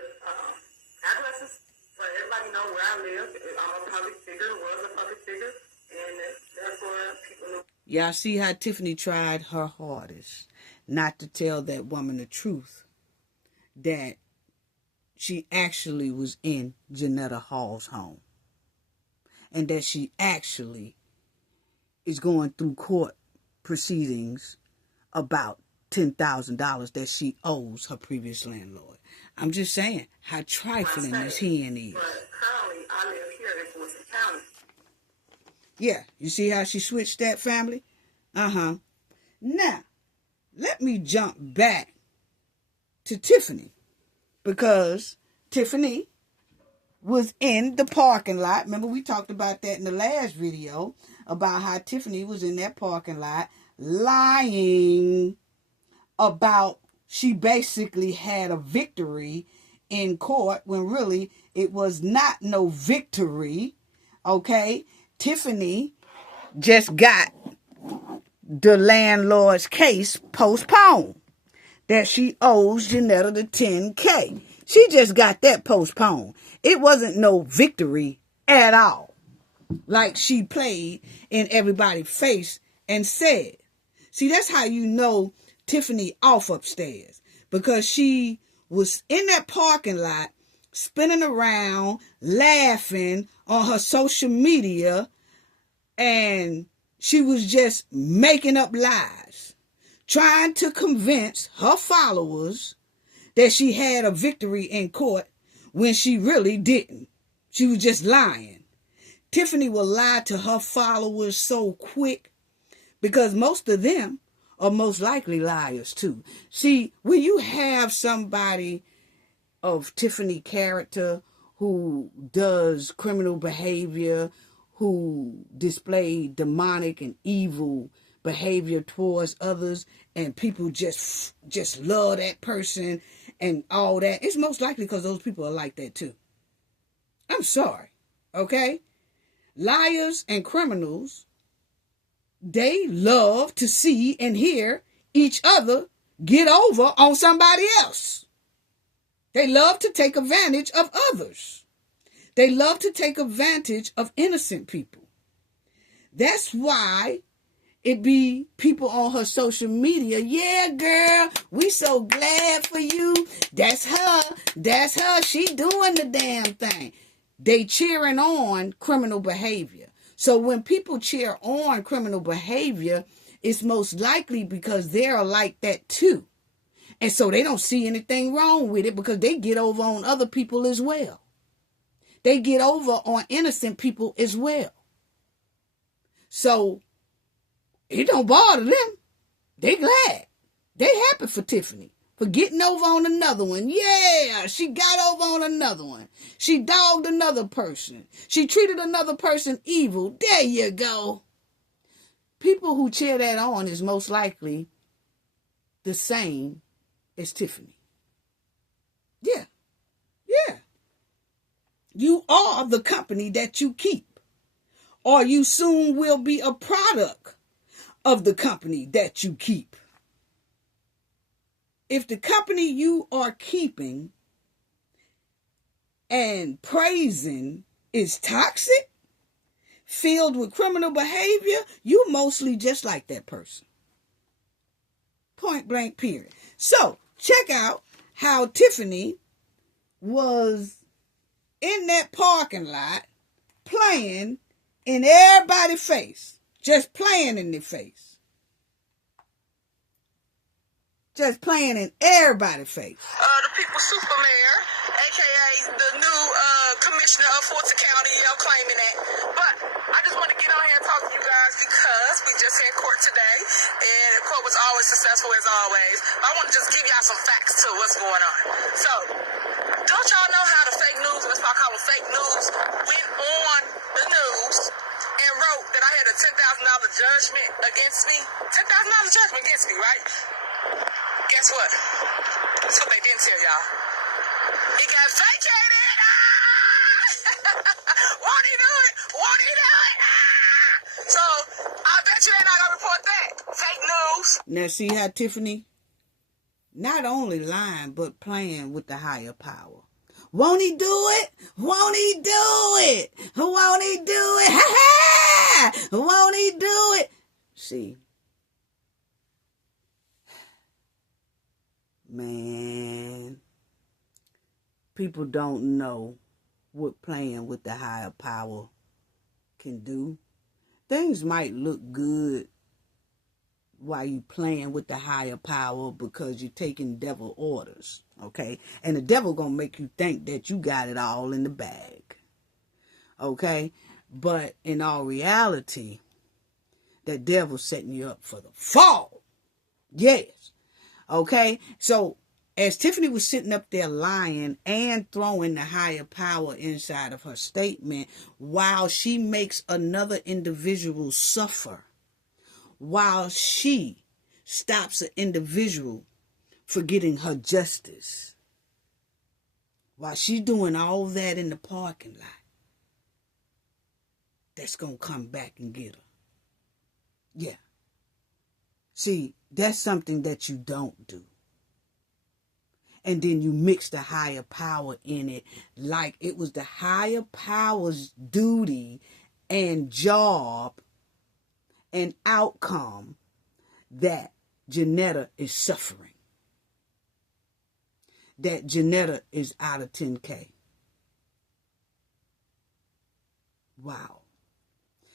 addresses, but everybody know where I live. I'm a public figure, was a public figure, and therefore people know. Y'all see how Tiffany tried her hardest not to tell that woman the truth, that she actually was in Janetta Hall's home. and that she actually is going through court proceedings about $10,000 that she owes her previous landlord. I'm just saying how trifling this hen is. But currently, I live here in Fulton County. Yeah, you see how she switched that, family? Uh-huh. Now, let me jump back to Tiffany, because Tiffany was in the parking lot. Remember, we talked about that in the last video, about how Tiffany was in that parking lot lying about she basically had a victory in court when really it was not no victory. Okay? Tiffany just got the landlord's case postponed that she owes Janetta the $10K. She just got that postponed. It wasn't no victory at all, like she played in everybody's face and said. See, that's how you know Tiffany off upstairs, because she was in that parking lot spinning around, laughing on her social media, and she was just making up lies, trying to convince her followers that she had a victory in court when she really didn't. She was just lying. Tiffany will lie to her followers so quick because most of them are most likely liars too. See, when you have somebody of Tiffany character who does criminal behavior, who display demonic and evil behavior towards others, and people just love that person and all that, it's most likely because those people are like that too. I'm sorry, okay? Liars and criminals, they love to see and hear each other get over on somebody else. They love to take advantage of others. They love to take advantage of innocent people. That's why it be people on her social media. Yeah, girl, we so glad for you. That's her. That's her. She doing the damn thing. They cheering on criminal behavior. So when people cheer on criminal behavior, it's most likely because they're like that too. And so they don't see anything wrong with it because they get over on other people as well. They get over on innocent people as well. So it don't bother them. They glad. They happy for Tiffany for getting over on another one. Yeah, she got over on another one. She dogged another person. She treated another person evil. There you go. People who cheer that on is most likely the same as Tiffany. Yeah. Yeah. You are the company that you keep, or you soon will be a product of the company that you keep. If the company you are keeping and praising is toxic, filled with criminal behavior, you mostly just like that person. Point blank, period. So, check out how Tiffany was in that parking lot playing in everybody's face. Just playing in their face. Just playing in everybody's face. The people's super mayor, a.k.a. the new commissioner of Fulton County, y'all claiming that. But I just want to get on here and talk to you guys because we just had court today, and the court was always successful as always. I want to just give y'all some facts to what's going on. So, don't y'all know how the fake news, that's why I call them fake news, went on the news and wrote that I had a $10,000 judgment against me? $10,000 judgment against me, right? Guess what? That's what they didn't tell y'all. It got vacated. Won't he do it? Won't he do it? So I bet you they're not gonna report that. Fake news. Now see how Tiffany not only lying but playing with the higher power. Won't he do it? Won't he do it? Won't he do it? Ha ha! Won't he do it? See. Man, people don't know what playing with the higher power can do. Things might look good while you playing with the higher power because you're taking devil orders, okay? And the devil gonna make you think that you got it all in the bag, okay? But in all reality, that devil's setting you up for the fall. Yes, okay? So as Tiffany was sitting up there lying and throwing the higher power inside of her statement while she makes another individual suffer, while she stops an individual for getting her justice, while she's doing all that in the parking lot, that's going to come back and get her. Yeah. See, that's something that you don't do. And then you mix the higher power in it like it was the higher power's duty and job and outcome that Janetta is suffering. That Janetta is out of 10K. Wow.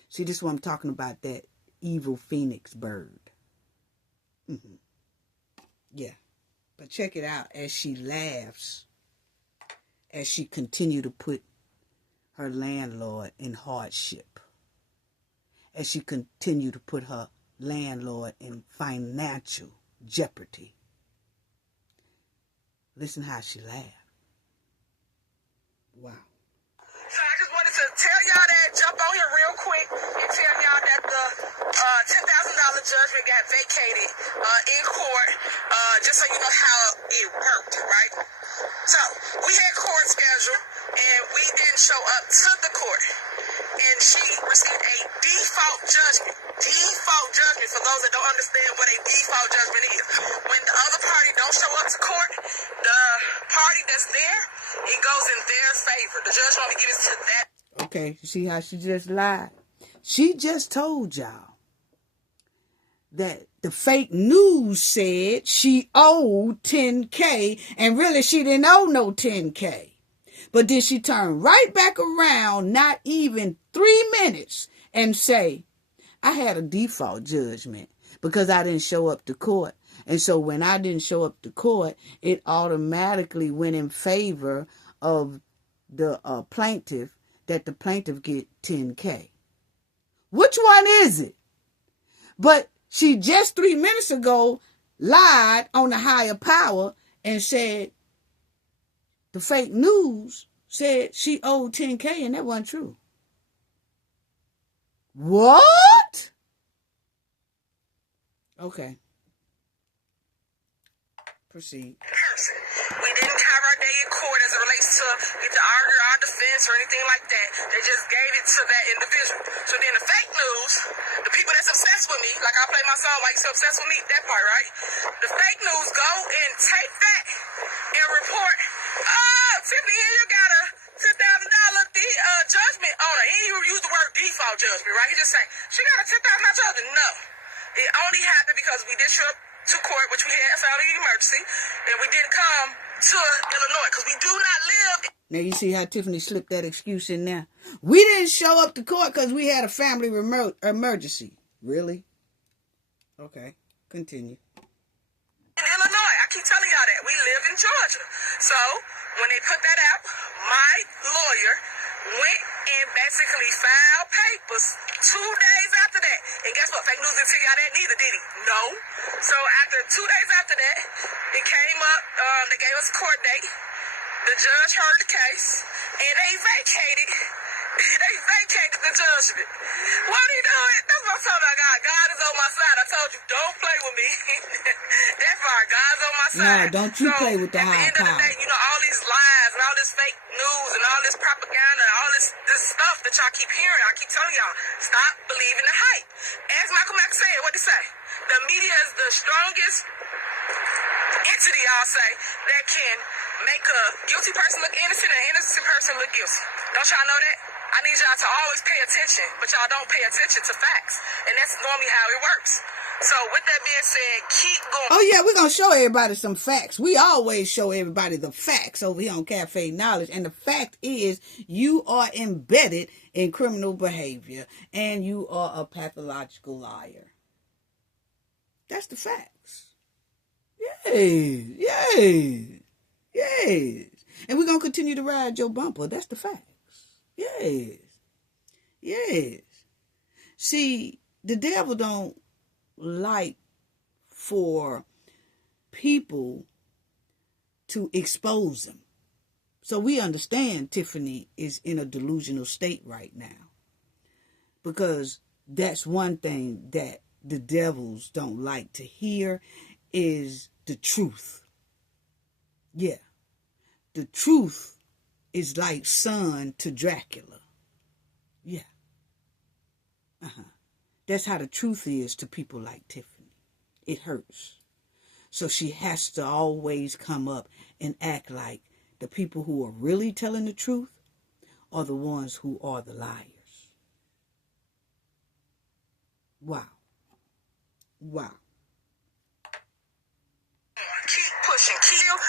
See, this is what I'm talking about, that evil phoenix bird. Yeah. But check it out as she laughs, as she continued to put her landlord in hardship, as she continued to put her landlord in financial jeopardy. Listen how she laughed. Wow. So I just wanted to tell y'all that, jump on here real quick and tell y'all that the $10,000 judgment got vacated in court, just so you know how it worked, right? So we had court scheduled and we didn't show up to the court, and she received a default judgment. Default judgment, for those that don't understand what a default judgment is. When the other party don't show up to court, the party that's there, it goes in their favor. The judge only gives it to that. Okay, you see how she just lied? She just told y'all that the fake news said she owed 10K, and really she didn't owe no 10K. But then she turned right back around, not even 3 minutes, and say, I had a default judgment because I didn't show up to court. And so when I didn't show up to court, it automatically went in favor of the plaintiff, that the plaintiff get 10K. Which one is it? But she just 3 minutes ago lied on the higher power and said the fake news said she owed 10K, and that wasn't true. What? Okay. Proceed. We didn't have our day in court as it relates to get to argue our defense or anything like that. They just gave it to that individual. So then the fake news, the people that's obsessed with me, like I play my song, like so obsessed with me, that part, right? The fake news go and take that and report, Tiffany Henyard got a $10,000 judgment on her. He used the word default judgment, right? He just saying, she got a $10,000 judgment. No. It only happened because we did show up to court, which we had a family emergency, and we didn't come to Illinois because we do not live. Now you see how Tiffany slipped that excuse in there? We didn't show up to court because we had a family emergency. Really? Okay, continue. In Illinois, I keep telling y'all that. We live in Georgia. So when they put that out, my lawyer went and basically filed papers 2 days after that. And guess what? Fake news didn't tell y'all that neither, did he? No. So after 2 days after that, it came up, they gave us a court date. The judge heard the case, and they vacated the judgment. What are you doing? That's what I'm talking about, God. God is on my side. I told you, don't play with me. That's right. God's on my side. No, don't you play with the high power. At the end of the day, you know, all these lies and all this fake news and all this propaganda, all this stuff that y'all keep hearing, I keep telling y'all, stop believing the hype. As Malcolm X said, what'd he say? The media is the strongest entity, I'll say, that can make a guilty person look innocent and an innocent person look guilty. Don't y'all know that? I need y'all to always pay attention, but y'all don't pay attention to facts. And that's normally how it works. So with that being said, keep going. Oh, yeah, we're going to show everybody some facts. We always show everybody the facts over here on Cafe Knowledge. And the fact is, you are embedded in criminal behavior and you are a pathological liar. That's the facts. Yes, yes, yes. And we're going to continue to ride your bumper. That's the facts. Yes, yes. See, the devil don't like for people to expose him. So we understand Tiffany is in a delusional state right now, because that's one thing that the devils don't like to hear is the truth. Yeah. The truth is like son to Dracula. Yeah. That's how the truth is to people like Tiffany. It hurts. So she has to always come up and act like the people who are really telling the truth are the ones who are the liars. Wow. Wow. Keep pushing.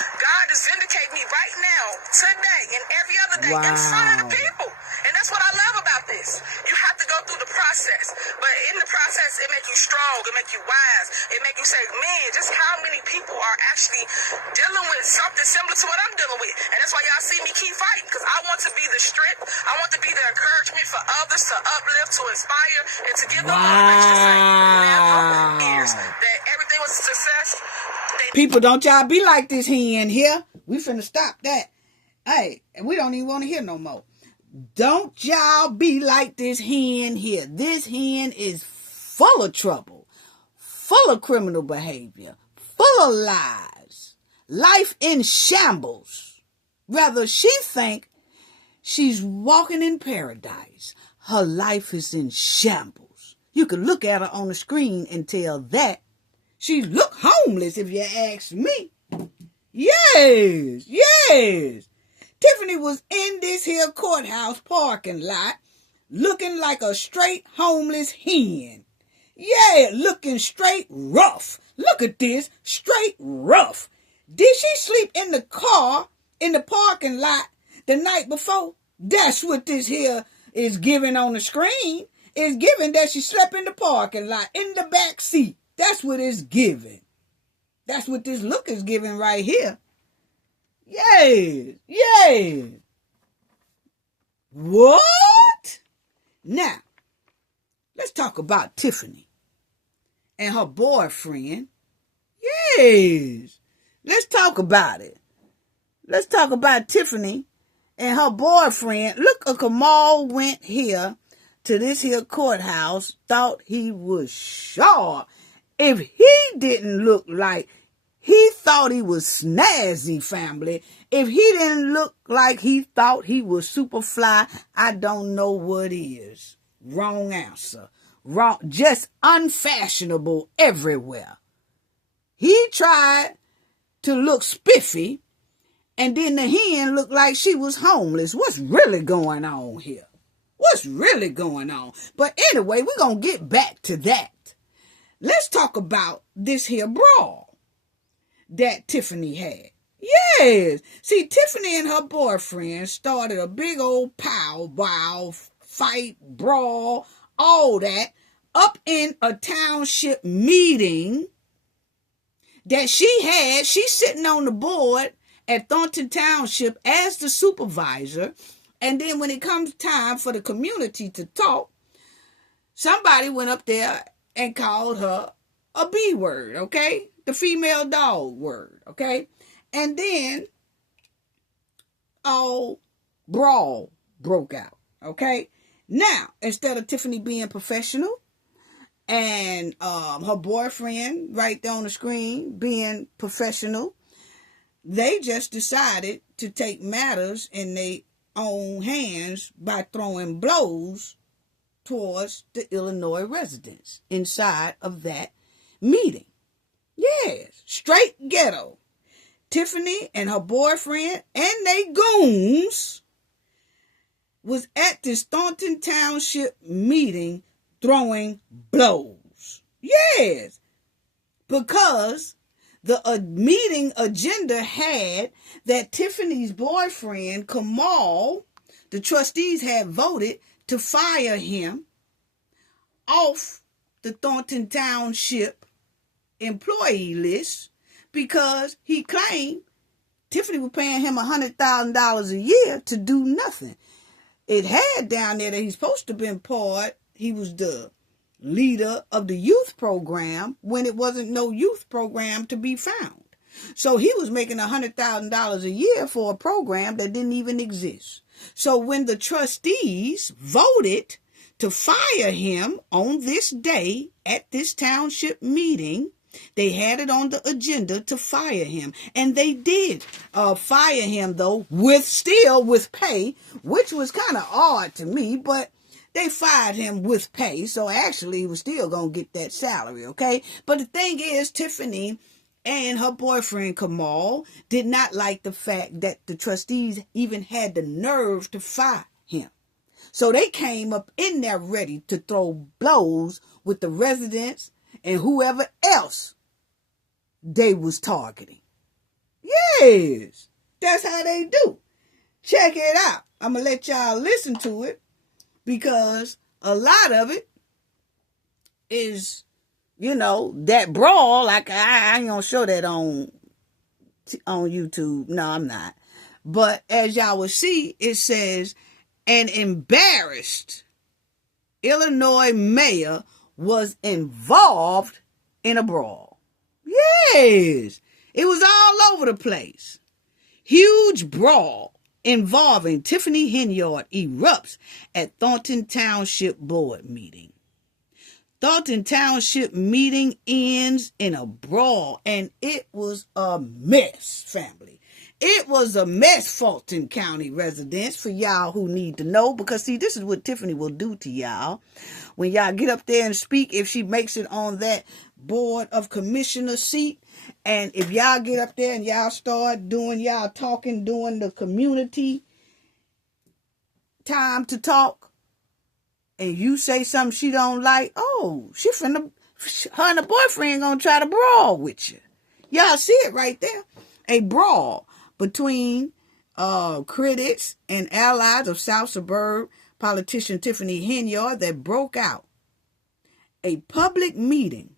God is vindicating me right now, today, and every other day in front of the people. And that's what I love about this. You have to go through the process. But in the process, it makes you strong. It makes you wise. It makes you say, man, just how many people are actually dealing with something similar to what I'm dealing with. And that's why y'all see me keep fighting, because I want to be the strength. I want to be the encouragement for others to uplift, to inspire, and to give them motivation to say, never fears that everything was a success. People, don't y'all be like this hen here. We finna stop that. Hey, and we don't even want to hear no more. Don't y'all be like this hen here. This hen is full of trouble, full of criminal behavior, full of lies, life in shambles. Rather, she think she's walking in paradise. Her life is in shambles. You can look at her on the screen and tell that she look homeless, if you ask me. Yes, yes. Tiffany was in this here courthouse parking lot looking like a straight homeless hen. Yeah, looking straight rough. Look at this, straight rough. Did she sleep in the car in the parking lot the night before? That's what this here is giving on the screen. It's giving that she slept in the parking lot, in the back seat. That's what it's giving. That's what this look is giving right here. Yes, yes. What? Now, let's talk about Tiffany and her boyfriend. Yes, let's talk about it. Let's talk about Tiffany and her boyfriend. Look, Kamal went here to this here courthouse, thought he was sharp. If he didn't look like, he thought he was snazzy, family. If he didn't look like he thought he was super fly, I don't know what is. Wrong answer. Wrong, just unfashionable everywhere. He tried to look spiffy, and then the hen looked like she was homeless. What's really going on here? What's really going on? But anyway, we're going to get back to that. Let's talk about this here brawl that Tiffany had. Yes. See, Tiffany and her boyfriend started a big old powwow, fight, brawl, all that up in a township meeting that she had. She's sitting on the board at Thornton Township as the supervisor. And then when it comes time for the community to talk, somebody went up there and called her a B word, okay? The female dog word, okay? And then all brawl broke out, okay? Now, instead of Tiffany being professional and her boyfriend right there on the screen being professional, they just decided to take matters in their own hands by throwing blows towards the Illinois residents inside of that meeting. Yes, straight ghetto. Tiffany and her boyfriend and they goons was at this Thornton Township meeting throwing blows. Yes, because the meeting agenda had that Tiffany's boyfriend, Kamal, the trustees had voted to fire him off the Thornton Township employee list because he claimed Tiffany was paying him $100,000 a year to do nothing. It had down there that he's supposed to have been he was the leader of the youth program when it wasn't no youth program to be found. So he was making $100,000 a year for a program that didn't even exist. So when the trustees voted to fire him on this day at this township meeting, they had it on the agenda to fire him. And they did fire him, though, with pay, which was kind of odd to me, but they fired him with pay. So actually, he was still going to get that salary, okay? But the thing is, Tiffany and her boyfriend, Kamal, did not like the fact that the trustees even had the nerve to fire him. So they came up in there ready to throw blows with the residents and whoever else they was targeting. Yes, that's how they do. Check it out. I'm going to let y'all listen to it because a lot of it is, that brawl. Like I ain't going to show that on YouTube. No, I'm not. But as y'all will see, it says, an embarrassed Illinois mayor was involved in a brawl. Yes, it was all over the place. Huge brawl involving Tiffany Henyard erupts at Thornton Township board meeting. Thornton Township meeting ends in a brawl, and it was a mess, family. It was a mess, Fulton County residents, for y'all who need to know. Because, see, this is what Tiffany will do to y'all. When y'all get up there and speak, if she makes it on that board of commissioner seat, and if y'all get up there and y'all start doing y'all talking during the community time to talk, and you say something she don't like, her and her boyfriend gonna try to brawl with you. Y'all see it right there. A brawl between critics and allies of South Suburb politician Tiffany Henyard that broke out. A public meeting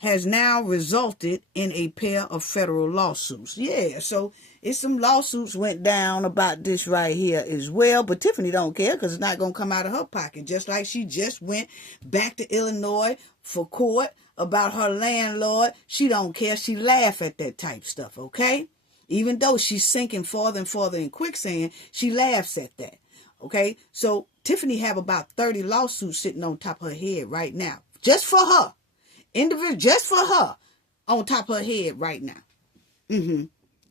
has now resulted in a pair of federal lawsuits. Yeah, so it's some lawsuits went down about this right here as well, but Tiffany don't care because it's not going to come out of her pocket, just like she just went back to Illinois for court about her landlord. She don't care. She laugh at that type stuff, okay? Even though she's sinking farther and farther in quicksand, she laughs at that. Okay? So Tiffany have about 30 lawsuits sitting on top of her head right now. Just for her. Individual, just for her. On top of her head right now.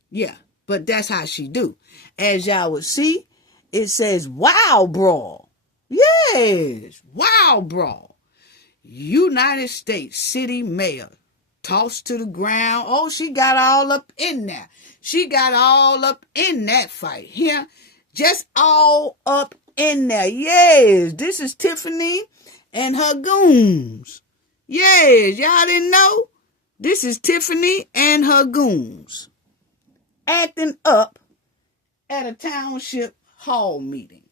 Yeah. But that's how she do. As y'all would see, it says, wow, brawl. Yes. Wow, brawl. United States City Mayor tossed to the ground. Oh, she got all up in there. She got all up in that fight. Here, just all up in there. Yes, this is Tiffany and her goons. Yes, y'all didn't know? This is Tiffany and her goons acting up at a township hall meeting.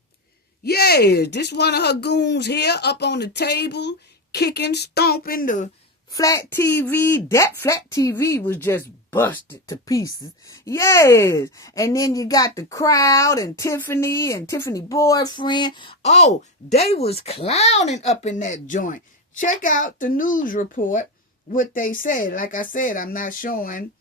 Yes, this one of her goons here up on the table, kicking, stomping the flat TV. That flat TV was just busted to pieces. Yes. And then you got the crowd and Tiffany boyfriend. Oh, they was clowning up in that joint. Check out the news report, what they said. Like I said, I'm not showing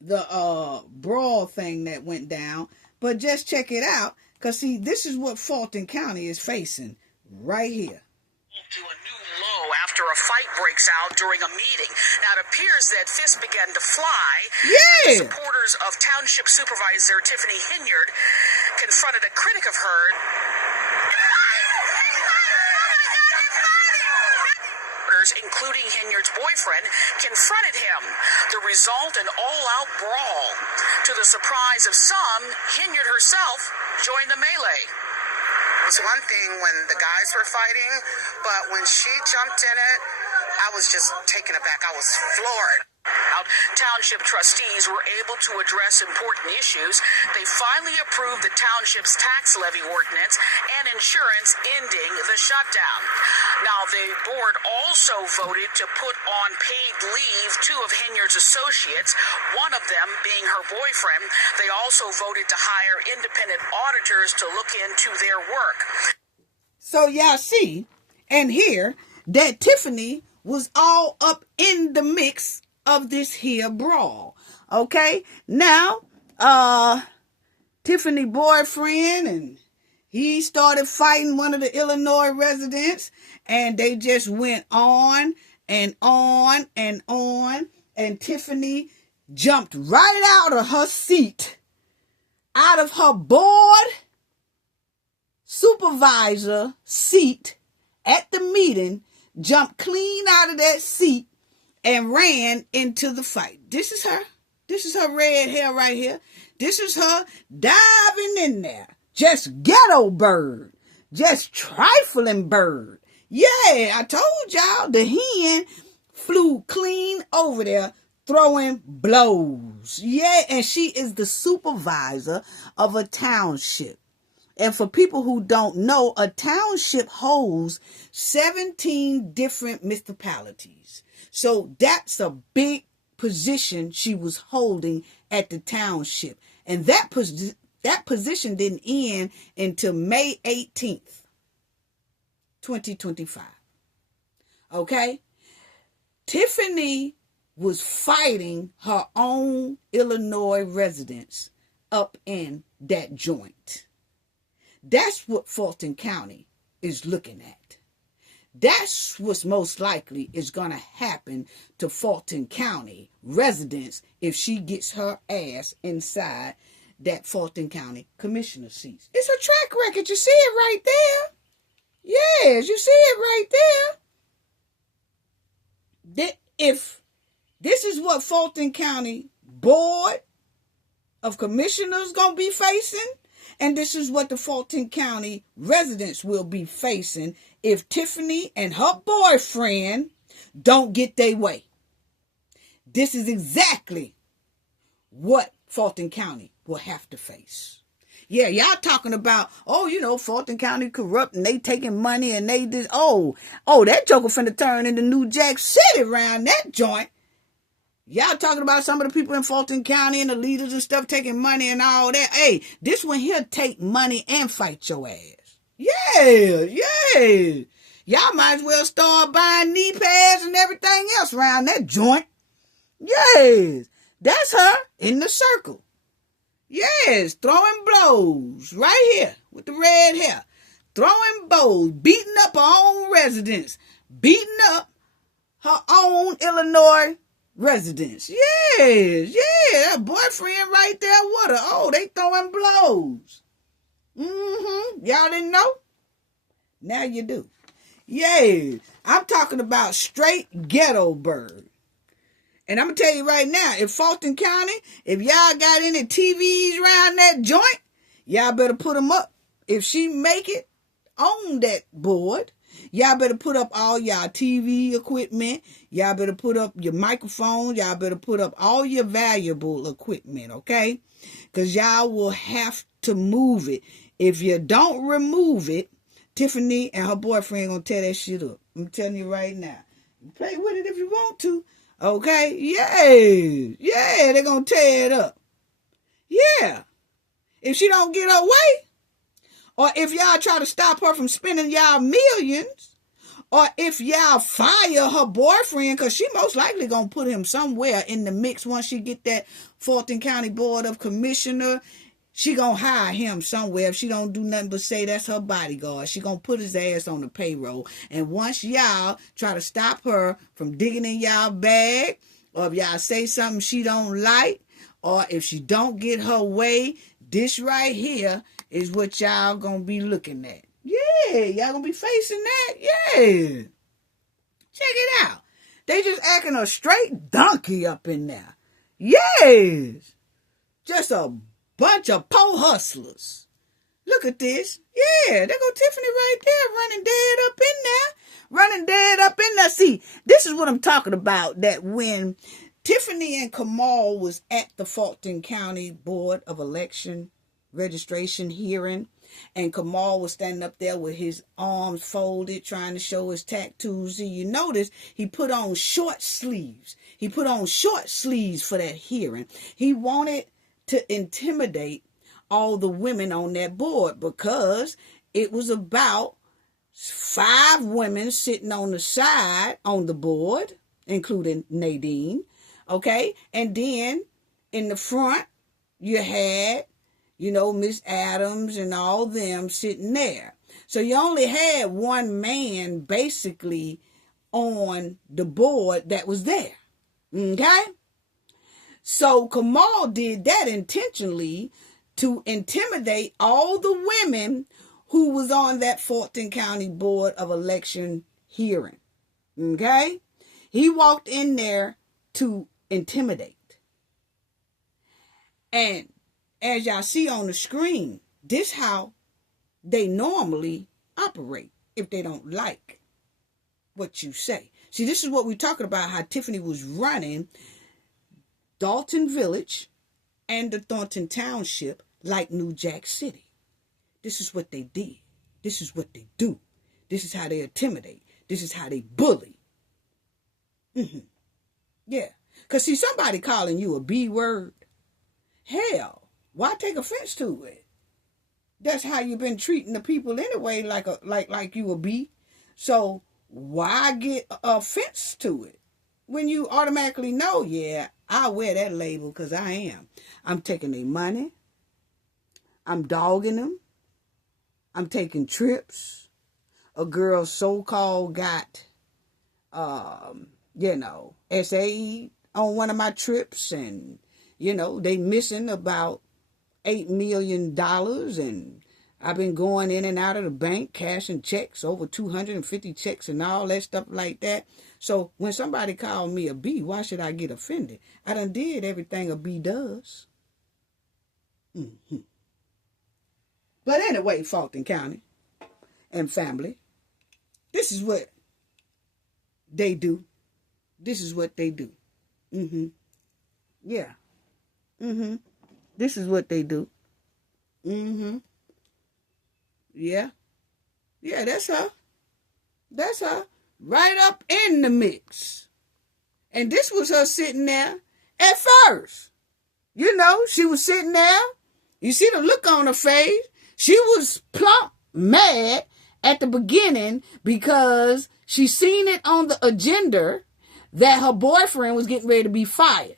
the brawl thing that went down, but just check it out. Because, see, this is what Fulton County is facing right here. To a new low after a fight breaks out during a meeting. Now, it appears that fists began to fly. Yeah. Supporters of Township Supervisor Tiffany Henyard confronted a critic of hers, including Henyard's boyfriend, confronted him. The result, an all-out brawl. To the surprise of some, Henyard herself joined the melee. It was one thing when the guys were fighting, but when she jumped in it, I was just taken aback. I was floored. Township trustees were able to address important issues. They finally approved the township's tax levy ordinance and insurance ending the shutdown. Now, the board also voted to put on paid leave 2 of Henyard's associates, one of them being her boyfriend. They also voted to hire independent auditors to look into their work. So y'all see and hear that Tiffany was all up in the mix of this here brawl. Okay, now Tiffany boyfriend, and he started fighting one of the Illinois residents, and they just went on and on and on, and Tiffany jumped right out of her seat, out of her board supervisor seat at the meeting, jumped clean out of that seat and ran into the fight. This is her. This is her red hair right here. This is her diving in there. Just ghetto bird. Just trifling bird. Yeah, I told y'all the hen flew clean over there throwing blows. Yeah, and she is the supervisor of a township. And for people who don't know, a township holds 17 different municipalities. So that's a big position she was holding at the township. And that position didn't end until May 18th, 2025. Okay? Tiffany was fighting her own Illinois residents up in that joint. That's what Fulton County is looking at. That's what's most likely is going to happen to Fulton County residents if she gets her ass inside that Fulton County commissioner seat. It's a track record. You see it right there. Yes, you see it right there. If this is what Fulton County Board of Commissioners going to be facing, and this is what the Fulton County residents will be facing if Tiffany and her boyfriend don't get their way. This is exactly what Fulton County will have to face. Yeah, y'all talking about, Fulton County corrupt and they taking money and they did, that joker finna turn into New Jack City around that joint. Y'all talking about some of the people in Fulton County and the leaders and stuff taking money and all that. Hey, this one here take money and fight your ass. Yeah. Y'all might as well start buying knee pads and everything else around that joint. Yes, that's her in the circle. Yes, throwing blows right here with the red hair. Throwing blows, beating up her own residents, beating up her own Illinois residents. Yes, that boyfriend right there with her. Oh, they throwing blows. Y'all didn't know? Now you do. Yeah, I'm talking about straight ghetto bird. And I'm going to tell you right now, if Fulton County, if y'all got any TVs around that joint, y'all better put them up. If she make it on that board, y'all better put up all y'all TV equipment. Y'all better put up your microphone. Y'all better put up all your valuable equipment, okay? Because y'all will have to move it. If you don't remove it, Tiffany and her boyfriend going to tear that shit up. I'm telling you right now. Play with it if you want to. Okay? Yeah, they're going to tear it up. Yeah. If she don't get her way, or if y'all try to stop her from spending y'all millions, or if y'all fire her boyfriend, because she most likely going to put him somewhere in the mix once she get that Fulton County Board of Commissioner. She going to hire him somewhere. If she don't do nothing but say that's her bodyguard, she going to put his ass on the payroll. And once y'all try to stop her from digging in y'all bag, or if y'all say something she don't like, or if she don't get her way, this right here is what y'all going to be looking at. Yeah, y'all going to be facing that. Yeah. Check it out. They just acting a straight donkey up in there. Yes. Just a bunch of poor hustlers. Look at this. Yeah, there go Tiffany right there, running dead up in there. Running dead up in there. See, this is what I'm talking about, that when Tiffany and Kamal was at the Fulton County Board of Election registration hearing, and Kamal was standing up there with his arms folded, trying to show his tattoos. See, you notice he put on short sleeves. He put on short sleeves for that hearing. He wanted to intimidate all the women on that board because it was about 5 women sitting on the side on the board, including Nadine. Okay, and then in the front, you had, Miss Adams and all them sitting there. So you only had one man basically on the board that was there. Okay? So Kamal did that intentionally to intimidate all the women who was on that Fulton County Board of Election hearing. Okay? He walked in there to intimidate. And as y'all see on the screen, this how they normally operate if they don't like what you say. See, this is what we're talking about, how Tiffany was running Dalton Village and the Thornton Township like New Jack City. This is what they did. This is what they do. This is how they intimidate. This is how they bully. Yeah. Because see, somebody calling you a B word, hell, why take offense to it? That's how you've been treating the people anyway, like you a B. So why get offense to it when you automatically know, yeah, I wear that label because I am. I'm taking their money. I'm dogging them. I'm taking trips. A girl so-called got, SAE on one of my trips, and, they missing about $8 million, and I've been going in and out of the bank, cashing checks, over 250 checks and all that stuff like that. So when somebody called me a B, why should I get offended? I done did everything a B does. But anyway, Fulton County and family, this is what they do. This is what they do. Yeah. This is what they do. Yeah. Yeah, that's her. That's her. Right up in the mix. And this was her sitting there at first. She was sitting there. You see the look on her face. She was plump mad at the beginning because she seen it on the agenda that her boyfriend was getting ready to be fired.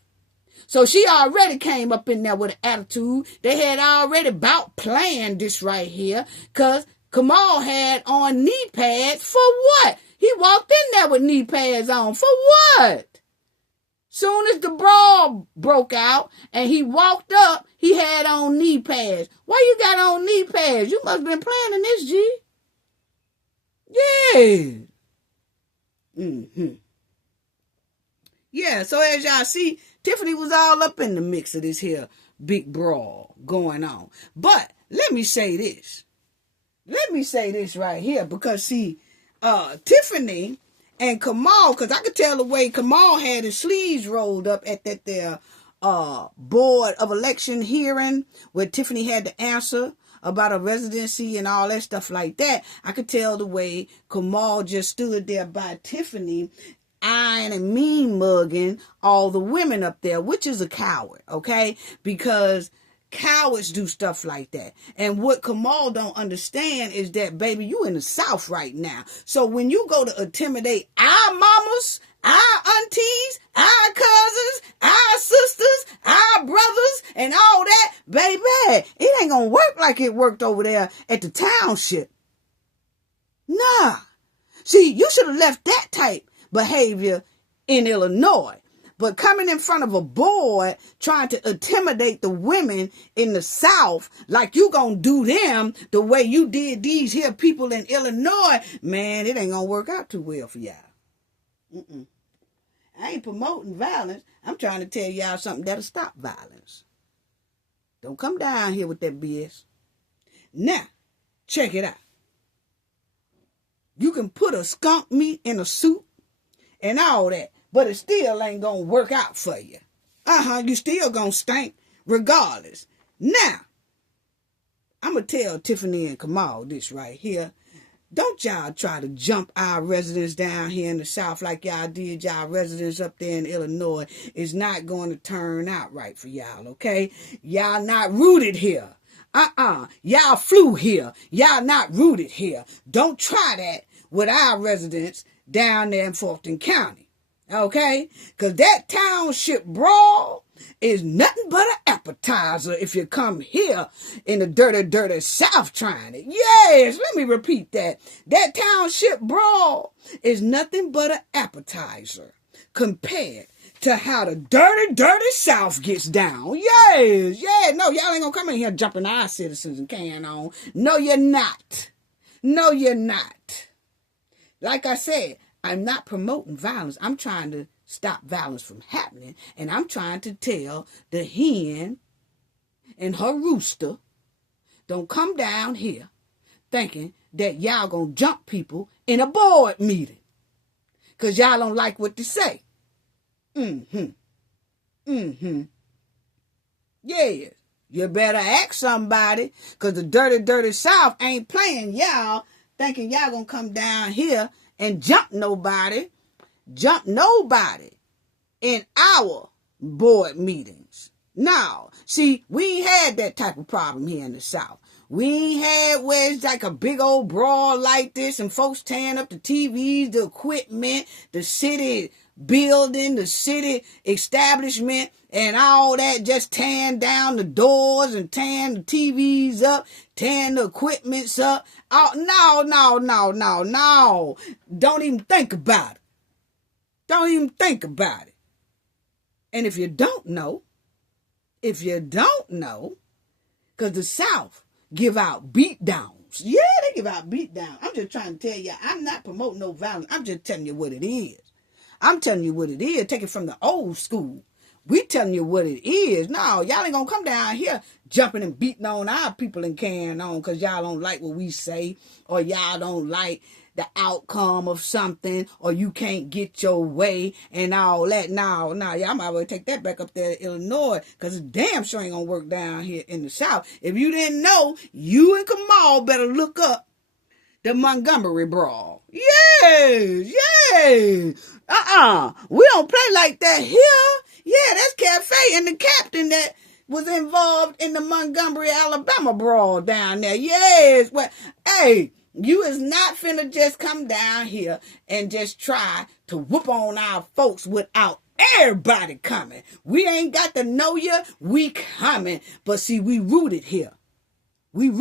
So she already came up in there with an attitude. They had already about planned this right here because Kamal had on knee pads for what? He walked in there with knee pads on for what? Soon as the brawl broke out and he walked up, he had on knee pads. Why you got on knee pads? You must have been planning this, G. Yeah. Yeah, so as y'all see, Tiffany was all up in the mix of this here big brawl going on. But let me say this. Let me say this right here because, see, Tiffany and Kamal, because I could tell the way Kamal had his sleeves rolled up at that there board of election hearing where Tiffany had to answer about a residency and all that stuff like that. I could tell the way Kamal just stood there by Tiffany, eyeing and mean mugging all the women up there, which is a coward, okay? Because cowards do stuff like that. And what Kamal don't understand is that, baby, you in the South right now. So when you go to intimidate our mamas, our aunties, our cousins, our sisters, our brothers, and all that, baby, it ain't gonna work like it worked over there at the township. Nah. See, you should have left that type behavior in Illinois. But coming in front of a board trying to intimidate the women in the South like you gonna do them the way you did these here people in Illinois, man, it ain't gonna work out too well for y'all. I ain't promoting violence. I'm trying to tell y'all something that'll stop violence. Don't come down here with that BS. Now, check it out. You can put a skunk meat in a soup and all that, but it still ain't gonna work out for you. You still gonna stink regardless. Now, I'm gonna tell Tiffany and Kamal this right here. Don't y'all try to jump our residents down here in the South like y'all did y'all residents up there in Illinois. It's not going to turn out right for y'all, okay? Y'all not rooted here. Y'all flew here. Y'all not rooted here. Don't try that with our residents down there in Fulton County, okay? Because that township brawl is nothing but an appetizer if you come here in the dirty South trying it. Yes, let me repeat that. That township brawl is nothing but an appetizer compared to how the dirty South gets down. Yes, no, y'all ain't gonna come in here jumping our citizens and carrying on. No, you're not. No, you're not. Like I said, I'm not promoting violence. I'm trying to stop violence from happening. And I'm trying to tell the hen and her rooster, don't come down here thinking that y'all gonna jump people in a board meeting. Because y'all don't like what they say. Yeah. You better ask somebody, because the dirty South ain't playing y'all, thinking y'all gonna come down here and jump nobody in our board meetings. No. See, we ain't had that type of problem here in the South. We ain't had where it's like a big old brawl like this and folks tearing up the TVs, the equipment, the city building, the city establishment, and all that, just tearing down the doors and tearing the TVs up, tearing the equipments up. Oh, no. Don't even think about it. Don't even think about it. And if you don't know, because the South give out beat downs. Yeah, they give out beat downs. I'm just trying to tell you, I'm not promoting no violence. I'm just telling you what it is. I'm telling you what it is. Take it from the old school. We telling you what it is. No, y'all ain't gonna come down here jumping and beating on our people and carrying on because y'all don't like what we say, or y'all don't like the outcome of something, or you can't get your way and all that. No, y'all might well take that back up there to Illinois, because it damn sure ain't gonna work down here in the South. If you didn't know, you and Kamal better look up the Montgomery brawl. Yes. We don't play like that here. Yeah, that's Cafe and the captain that was involved in the Montgomery, Alabama brawl down there. Yes. Well, hey, you is not finna just come down here and just try to whoop on our folks without everybody coming. We ain't got to know you. We coming. But see, we rooted here. You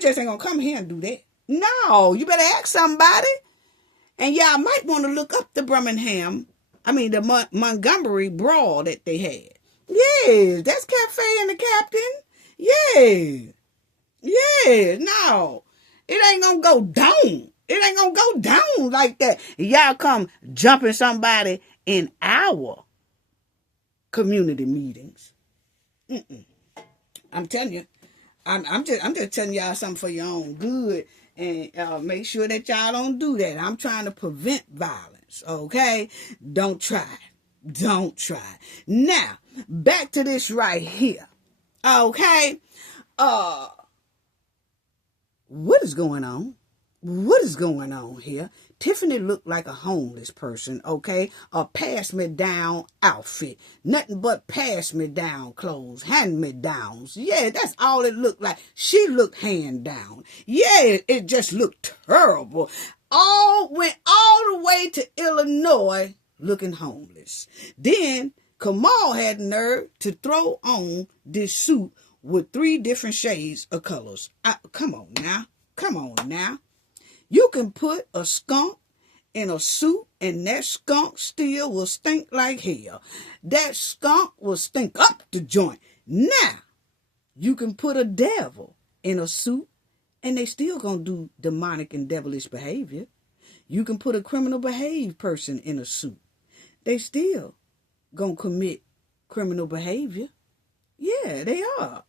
just ain't gonna come here and do that. No, you better ask somebody. And y'all might want to look up the the Montgomery brawl that they had. Yes, that's Cafe and the captain. Yeah, no. It ain't gonna go down. It ain't gonna go down like that. Y'all come jumping somebody in our community meetings. I'm telling you. I'm just telling y'all something for your own good. And make sure that y'all don't do that. I'm trying to prevent violence, okay? Don't try. Now, back to this right here, okay? What is going on? What is going on here? Tiffany looked like a homeless person, okay? A pass-me-down outfit. Nothing but pass-me-down clothes, hand-me-downs. Yeah, that's all it looked like. She looked hand-down. Yeah, it just looked terrible. Went all the way to Illinois looking homeless. Then Kamal had nerve to throw on this suit with 3 different shades of colors. Come on now. You can put a skunk in a suit and that skunk still will stink like hell. That skunk will stink up the joint. Now, you can put a devil in a suit and they still gonna do demonic and devilish behavior. You can put a criminal behaved person in a suit. They still gonna commit criminal behavior. Yeah, they are.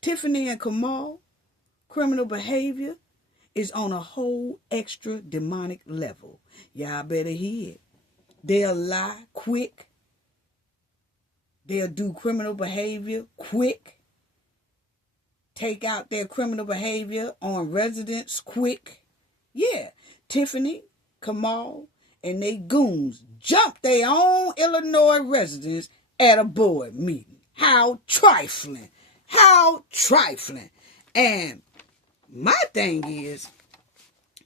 Tiffany and Kamal, criminal behavior is on a whole extra demonic level. Y'all better hear it. They'll lie quick. They'll do criminal behavior quick. Take out their criminal behavior on residents quick. Yeah, Tiffany, Kamal, and they goons jumped their own Illinois residents at a board meeting. How trifling. How trifling. And my thing is,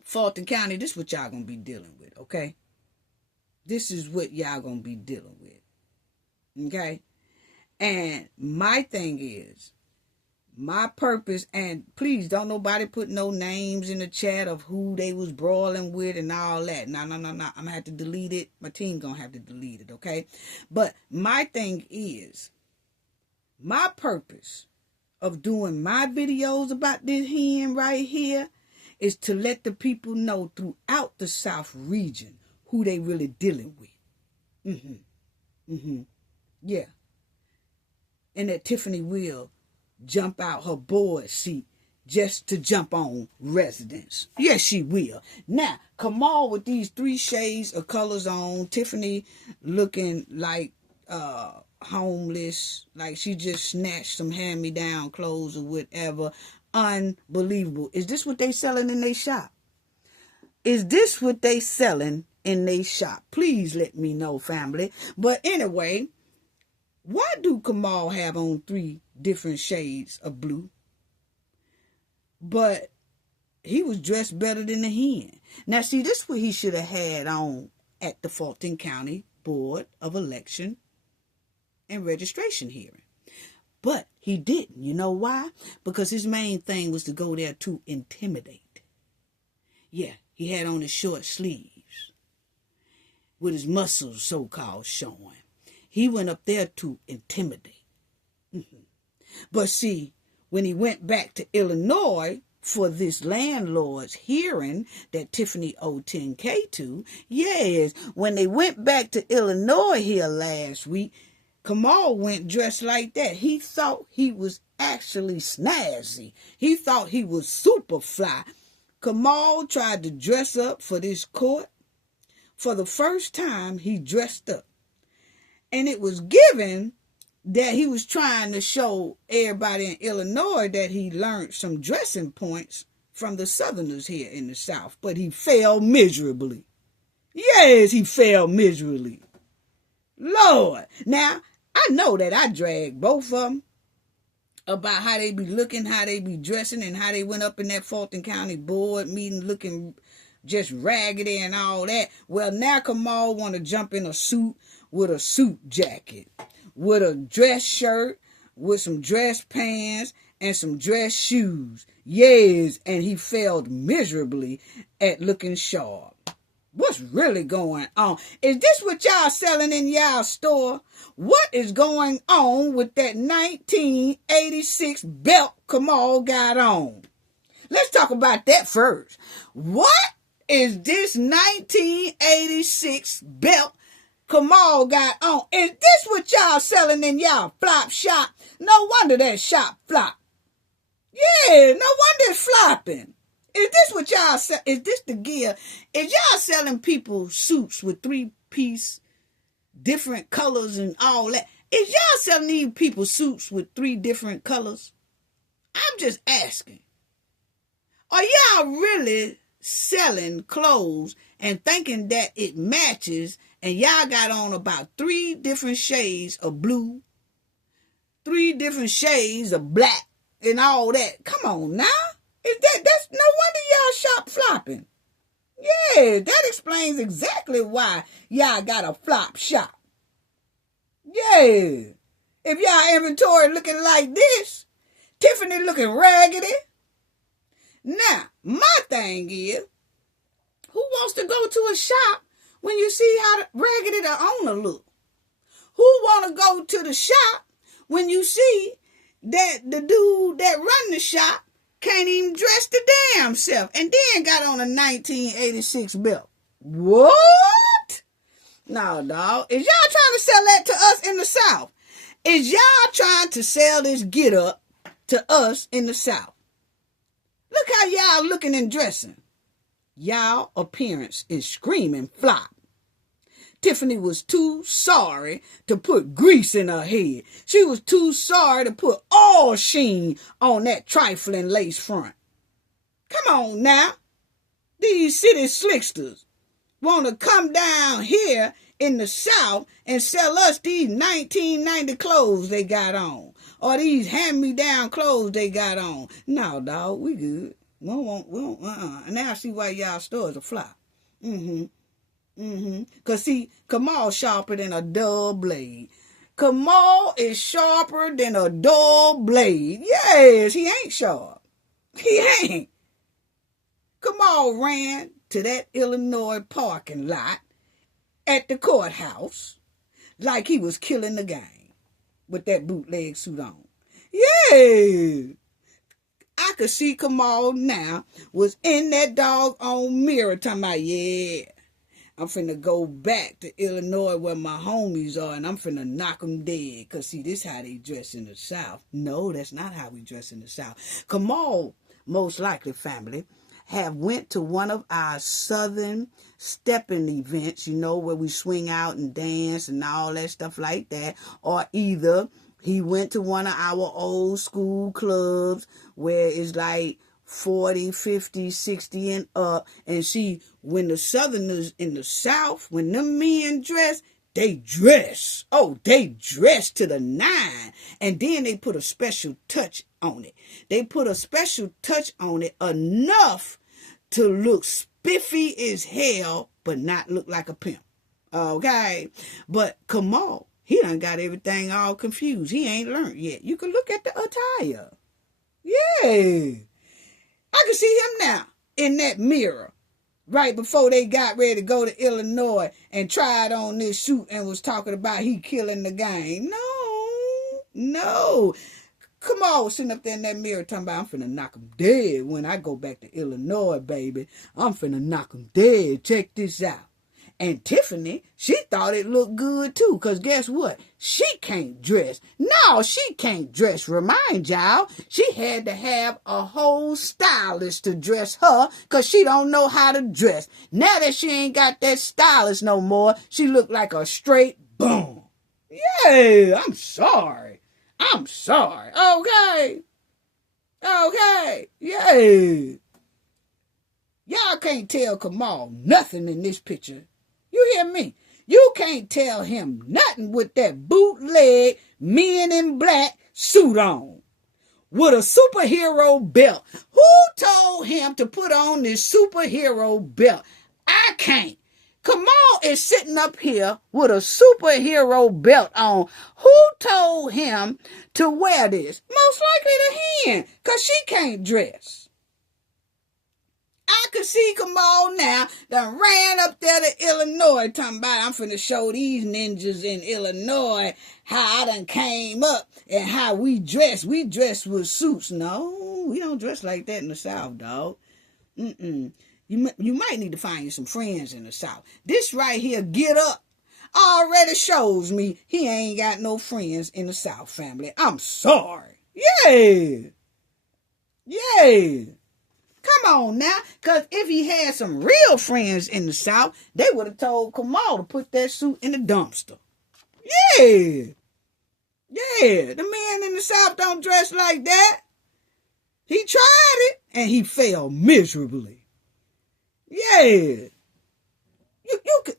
Fulton County, this is what y'all gonna be dealing with, okay? This is what y'all gonna be dealing with, okay? And my thing is, my purpose, and please don't nobody put no names in the chat of who they was brawling with and all that. No. I'm gonna have to delete it. My team gonna have to delete it, okay? But my thing is, my purpose of doing my videos about this hen right here is to let the people know throughout the South region who they really dealing with. Yeah. And that Tiffany will jump out her board seat just to jump on residents. Yes, she will. Now, Kamal with these 3 shades of colors on, Tiffany looking like homeless, like she just snatched some hand-me-down clothes or whatever. Unbelievable. Is this what they selling in their shop? Is this what they selling in their shop? Please let me know, family. But anyway, why do Kamal have on 3 different shades of blue? But he was dressed better than the hen. Now, see, this is what he should have had on at the Fulton County Board of Election and Registration hearing. But he didn't. You know why? Because his main thing was to go there to intimidate. Yeah, he had on his short sleeves with his muscles so-called showing. He went up there to intimidate. But see, when he went back to Illinois for this landlord's hearing that Tiffany owed 10K to, yes, when they went back to Illinois here last week, Kamal went dressed like that. He thought he was actually snazzy. He thought he was super fly. Kamal tried to dress up for this court. For the first time, he dressed up. And it was given that he was trying to show everybody in Illinois that he learned some dressing points from the Southerners here in the South. But he failed miserably. Yes, he failed miserably. Lord. Now, I know that I dragged both of them about how they be looking, how they be dressing, and how they went up in that Fulton County board meeting looking just raggedy and all that. Well, now Kamal want to jump in a suit with a suit jacket, with a dress shirt, with some dress pants, and some dress shoes. Yes, and he failed miserably at looking sharp. What's really going on? Is this what y'all selling in y'all store? What is going on with that 1986 belt Kamal got on? Let's talk about that first. What is this 1986 belt Kamal got on? Is this what y'all selling in y'all flop shop? No wonder that shop flop. Yeah, no wonder it's flopping. Is this what y'all sell? Is this the gear? Is y'all selling people suits with 3-piece, different colors and all that? Is y'all selling these people suits with 3 different colors? I'm just asking. Are y'all really selling clothes and thinking that it matches and y'all got on about 3 different shades of blue, 3 different shades of black and all that? Come on now. That's no wonder y'all shop flopping. Yeah, that explains exactly why y'all got a flop shop. Yeah. If y'all inventory looking like this, Tiffany looking raggedy. Now, my thing is, who wants to go to a shop when you see how raggedy the owner look? Who want to go to the shop when you see that the dude that run the shop can't even dress the damn self and then got on a 1986 belt? What? No, dog. Is y'all trying to sell that to us in the South? Is y'all trying to sell this get up to us in the South? Look how y'all looking and dressing. Y'all appearance is screaming flop. Tiffany was too sorry to put grease in her head. She was too sorry to put all sheen on that trifling lace front. Come on now. These city slicksters want to come down here in the South and sell us these 1990 clothes they got on. Or these hand-me-down clothes they got on. No, dog, we good. We don't, And now I see why y'all stores are flop. Because, see, Kamal sharper than a dull blade. Kamal is sharper than a dull blade. Yes, he ain't sharp. He ain't. Kamal ran to that Illinois parking lot at the courthouse like he was killing the game with that bootleg suit on. Yeah. I could see Kamal now was in that doggone mirror talking about, yeah, I'm finna go back to Illinois where my homies are and I'm finna knock them dead. Because, see, this how they dress in the South. No, that's not how we dress in the South. Kamal, most likely family, have went to one of our Southern stepping events, you know, where we swing out and dance and all that stuff like that. Or either he went to one of our old school clubs where it's like 40, 50, 60 and up. And see, when the Southerners in the South, when them men dress, they dress. Oh, they dress to the nine. And then they put a special touch on it. They put a special touch on it enough to look spiffy as hell, but not look like a pimp. Okay? But Kamal, he done got everything all confused. He ain't learned yet. You can look at the attire. Yeah. I can see him now in that mirror right before they got ready to go to Illinois and tried on this suit and was talking about he killing the game. No. Come on, sitting up there in that mirror talking about I'm finna knock him dead when I go back to Illinois, baby. I'm finna knock him dead. Check this out. And Tiffany, she thought it looked good too, because guess what? She can't dress. No, she can't dress. Remind y'all, she had to have a whole stylist to dress her because she don't know how to dress. Now that she ain't got that stylist no more, she look like a straight bum. Yeah, I'm sorry. Okay. Yeah. Y'all can't tell Kamal nothing in this picture. You hear me? You can't tell him nothing with that bootleg men in black suit on with a superhero belt. Who told him to put on this superhero belt? I can't. Kamal is sitting up here with a superhero belt on. Who told him to wear this? Most likely the hen, because she can't dress. I could see Kamal now that ran up there to Illinois talking about I'm finna show these ninjas in Illinois how I done came up and how we dress. We dress with suits. No, we don't dress like that in the South, dog. You might need to find you some friends in the South. This right here, get up, already shows me he ain't got no friends in the South, family. I'm sorry. Yeah. Come on now, because if he had some real friends in the South, they would have told Kamal to put that suit in the dumpster. Yeah, the man in the South don't dress like that. He tried it, and he failed miserably. Yeah.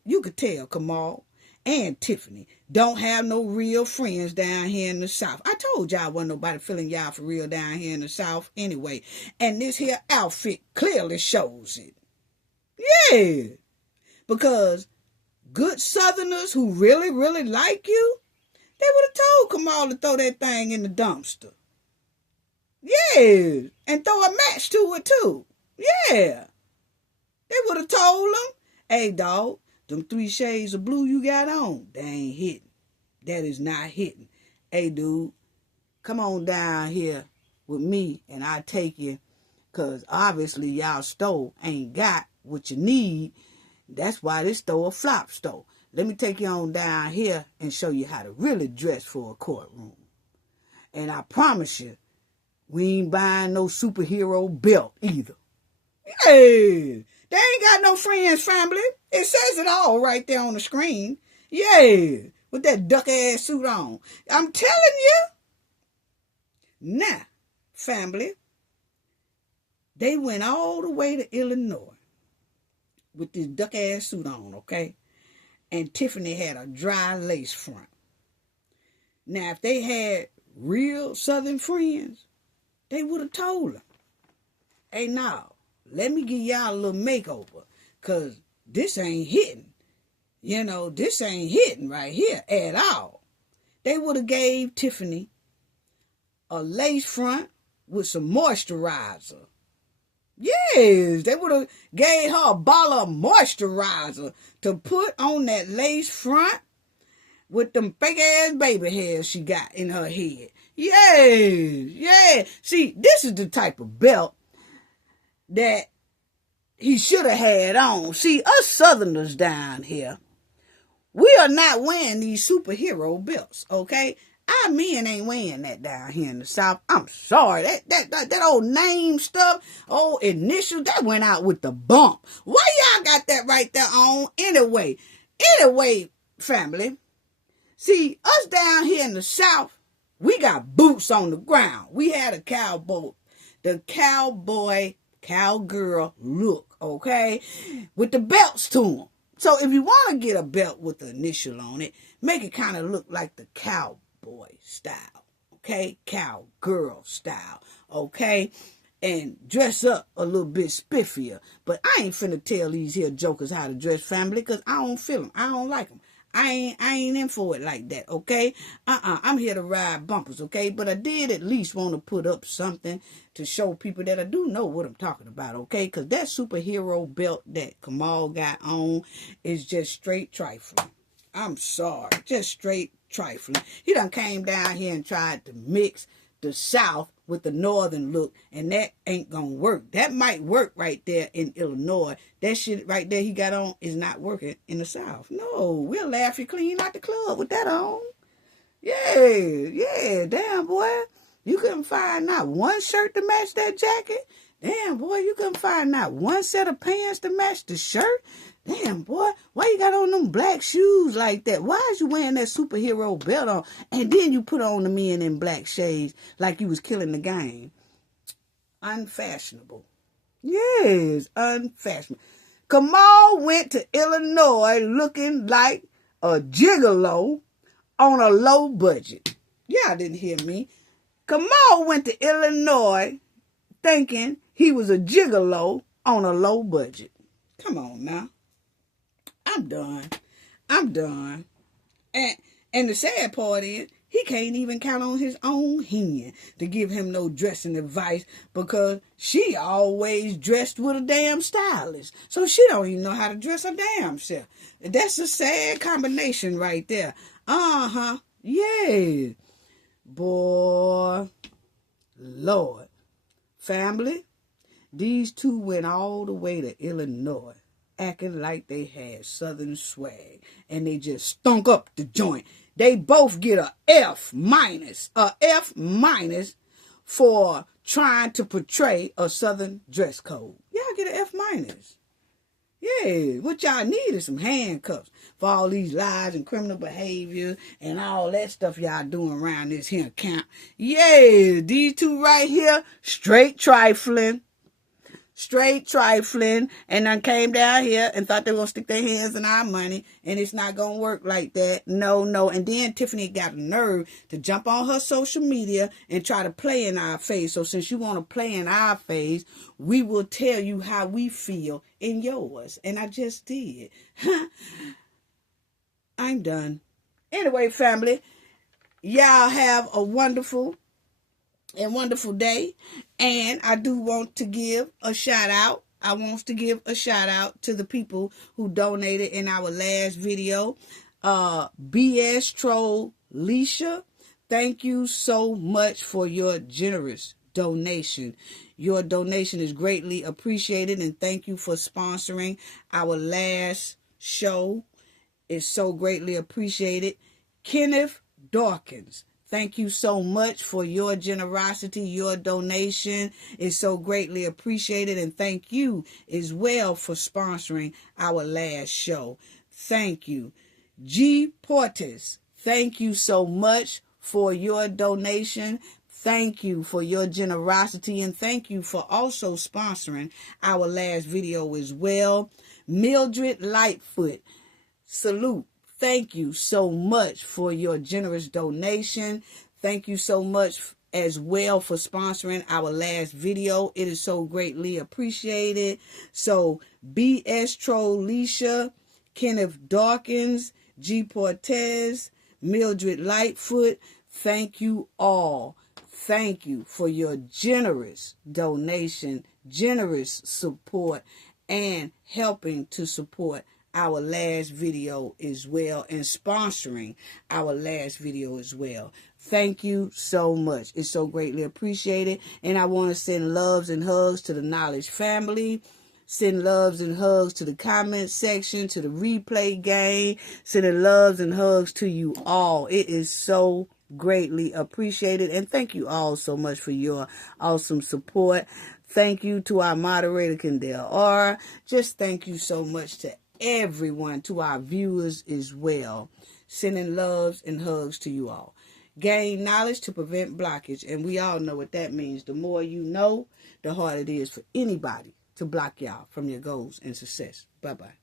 You could tell Kamal and Tiffany don't have no real friends down here in the South. I told y'all wasn't nobody feeling y'all for real down here in the South anyway. And this here outfit clearly shows it. Yeah. Because good Southerners who really, really like you, they would have told Kamal to throw that thing in the dumpster. Yeah. And throw a match to it too. Yeah. They would have told him, hey, dog, them 3 shades of blue you got on, they ain't hitting. That is not hitting. Hey, dude, come on down here with me and I'll take you, because obviously y'all store ain't got what you need. That's why this store a flop store. Let me take you on down here and show you how to really dress for a courtroom. And I promise you, We ain't buying no superhero belt either. Yeah, they ain't got no friends, family. It says it all right there on the screen. Yeah, with that duck-ass suit on. I'm telling you. Now, family, they went all the way to Illinois with this duck-ass suit on, okay? And Tiffany had a dry lace front. Now, if they had real Southern friends, they would have told her, hey, now, let me give y'all a little makeover, because this ain't hitting. You know, this ain't hitting right here at all. They would have gave Tiffany a lace front with some moisturizer. Yes, they would have gave her a bottle of moisturizer to put on that lace front with them fake-ass baby hairs she got in her head. Yeah. See, this is the type of belt that he should have had on. See, us Southerners down here, we are not wearing these superhero belts, okay? Our men ain't wearing that down here in the South. I'm sorry. That old name stuff, old initial, that went out with the bump. Why y'all got that right there on? Anyway, family. See, us down here in the South, we got boots on the ground. We had the cowgirl look, okay? With the belts to them. So if you want to get a belt with the initial on it, make it kind of look like the cowboy style, okay? Cowgirl style, okay? And dress up a little bit spiffier. But I ain't finna tell these here jokers how to dress, family, because I don't feel them. I don't like them. I ain't in for it like that, okay? I'm here to ride bumpers, okay? But I did at least want to put up something to show people that I do know what I'm talking about, okay? Because that superhero belt that Kamal got on is just straight trifling. I'm sorry, just straight trifling. He done came down here and tried to mix the South with the Northern look, and that ain't gonna work. That might work right there in Illinois. That shit right there he got on is not working in the South. No, we'll laugh you clean out the club with that on. Yeah, damn, boy. You couldn't find not one shirt to match that jacket. Damn, boy, you couldn't find not one set of pants to match the shirt. Damn, boy, why you got on them black shoes like that? Why is you wearing that superhero belt on? And then you put on the men in black shades like you was killing the game. Unfashionable. Yes, unfashionable. Kamal went to Illinois looking like a gigolo on a low budget. Y'all didn't hear me. Kamal went to Illinois thinking he was a gigolo on a low budget. Come on now. I'm done. And the sad part is, he can't even count on his own hen to give him no dressing advice because she always dressed with a damn stylist. So she don't even know how to dress her damn self. That's a sad combination right there. Yeah. Boy, Lord. Family, these two went all the way to Illinois, acting like they had Southern swag, and they just stunk up the joint. They both get a F minus for trying to portray a Southern dress code. Y'all get an F minus. Yeah, what y'all need is some handcuffs for all these lies and criminal behavior and all that stuff y'all doing around this here camp. Yeah, these two right here, straight trifling, and then came down here and thought they were going to stick their hands in our money, and it's not going to work like that. No. And then Tiffany got a nerve to jump on her social media and try to play in our face. So since you want to play in our face, we will tell you how we feel in yours. And I just did. I'm done. Anyway, family, y'all have a wonderful day. And I do want to give a shout out. I want to give a shout out to the people who donated in our last video. BS Troll Leisha, thank you so much for your generous donation. Your donation is greatly appreciated, and thank you for sponsoring our last show. It's so greatly appreciated. Kenneth Dawkins, Thank you so much for your generosity. Your donation is so greatly appreciated. And thank you as well for sponsoring our last show. Thank you. G. Portis, thank you so much for your donation. Thank you for your generosity, and thank you for also sponsoring our last video as well. Mildred Lightfoot, salute. Thank you so much for your generous donation. Thank you so much as well for sponsoring our last video. It is so greatly appreciated. So, B.S. Trollisha, Kenneth Dawkins, G. Portez, Mildred Lightfoot, thank you all. Thank you for your generous donation, generous support, and helping to support our last video as well, and sponsoring our last video as well. Thank you so much. It's so greatly appreciated. And I want to send loves and hugs to the Knowledge family. Send loves and hugs to the comment section, to the replay gang. Sending loves and hugs to you all. It is so greatly appreciated. And thank you all so much for your awesome support. Thank you to our moderator, Kendall R. Just thank you so much to everyone, to our viewers as well. Sending loves and hugs to you all. Gain knowledge to prevent blockage. And we all know what that means. The more you know, the harder it is for anybody to block y'all from your goals and success. Bye-bye.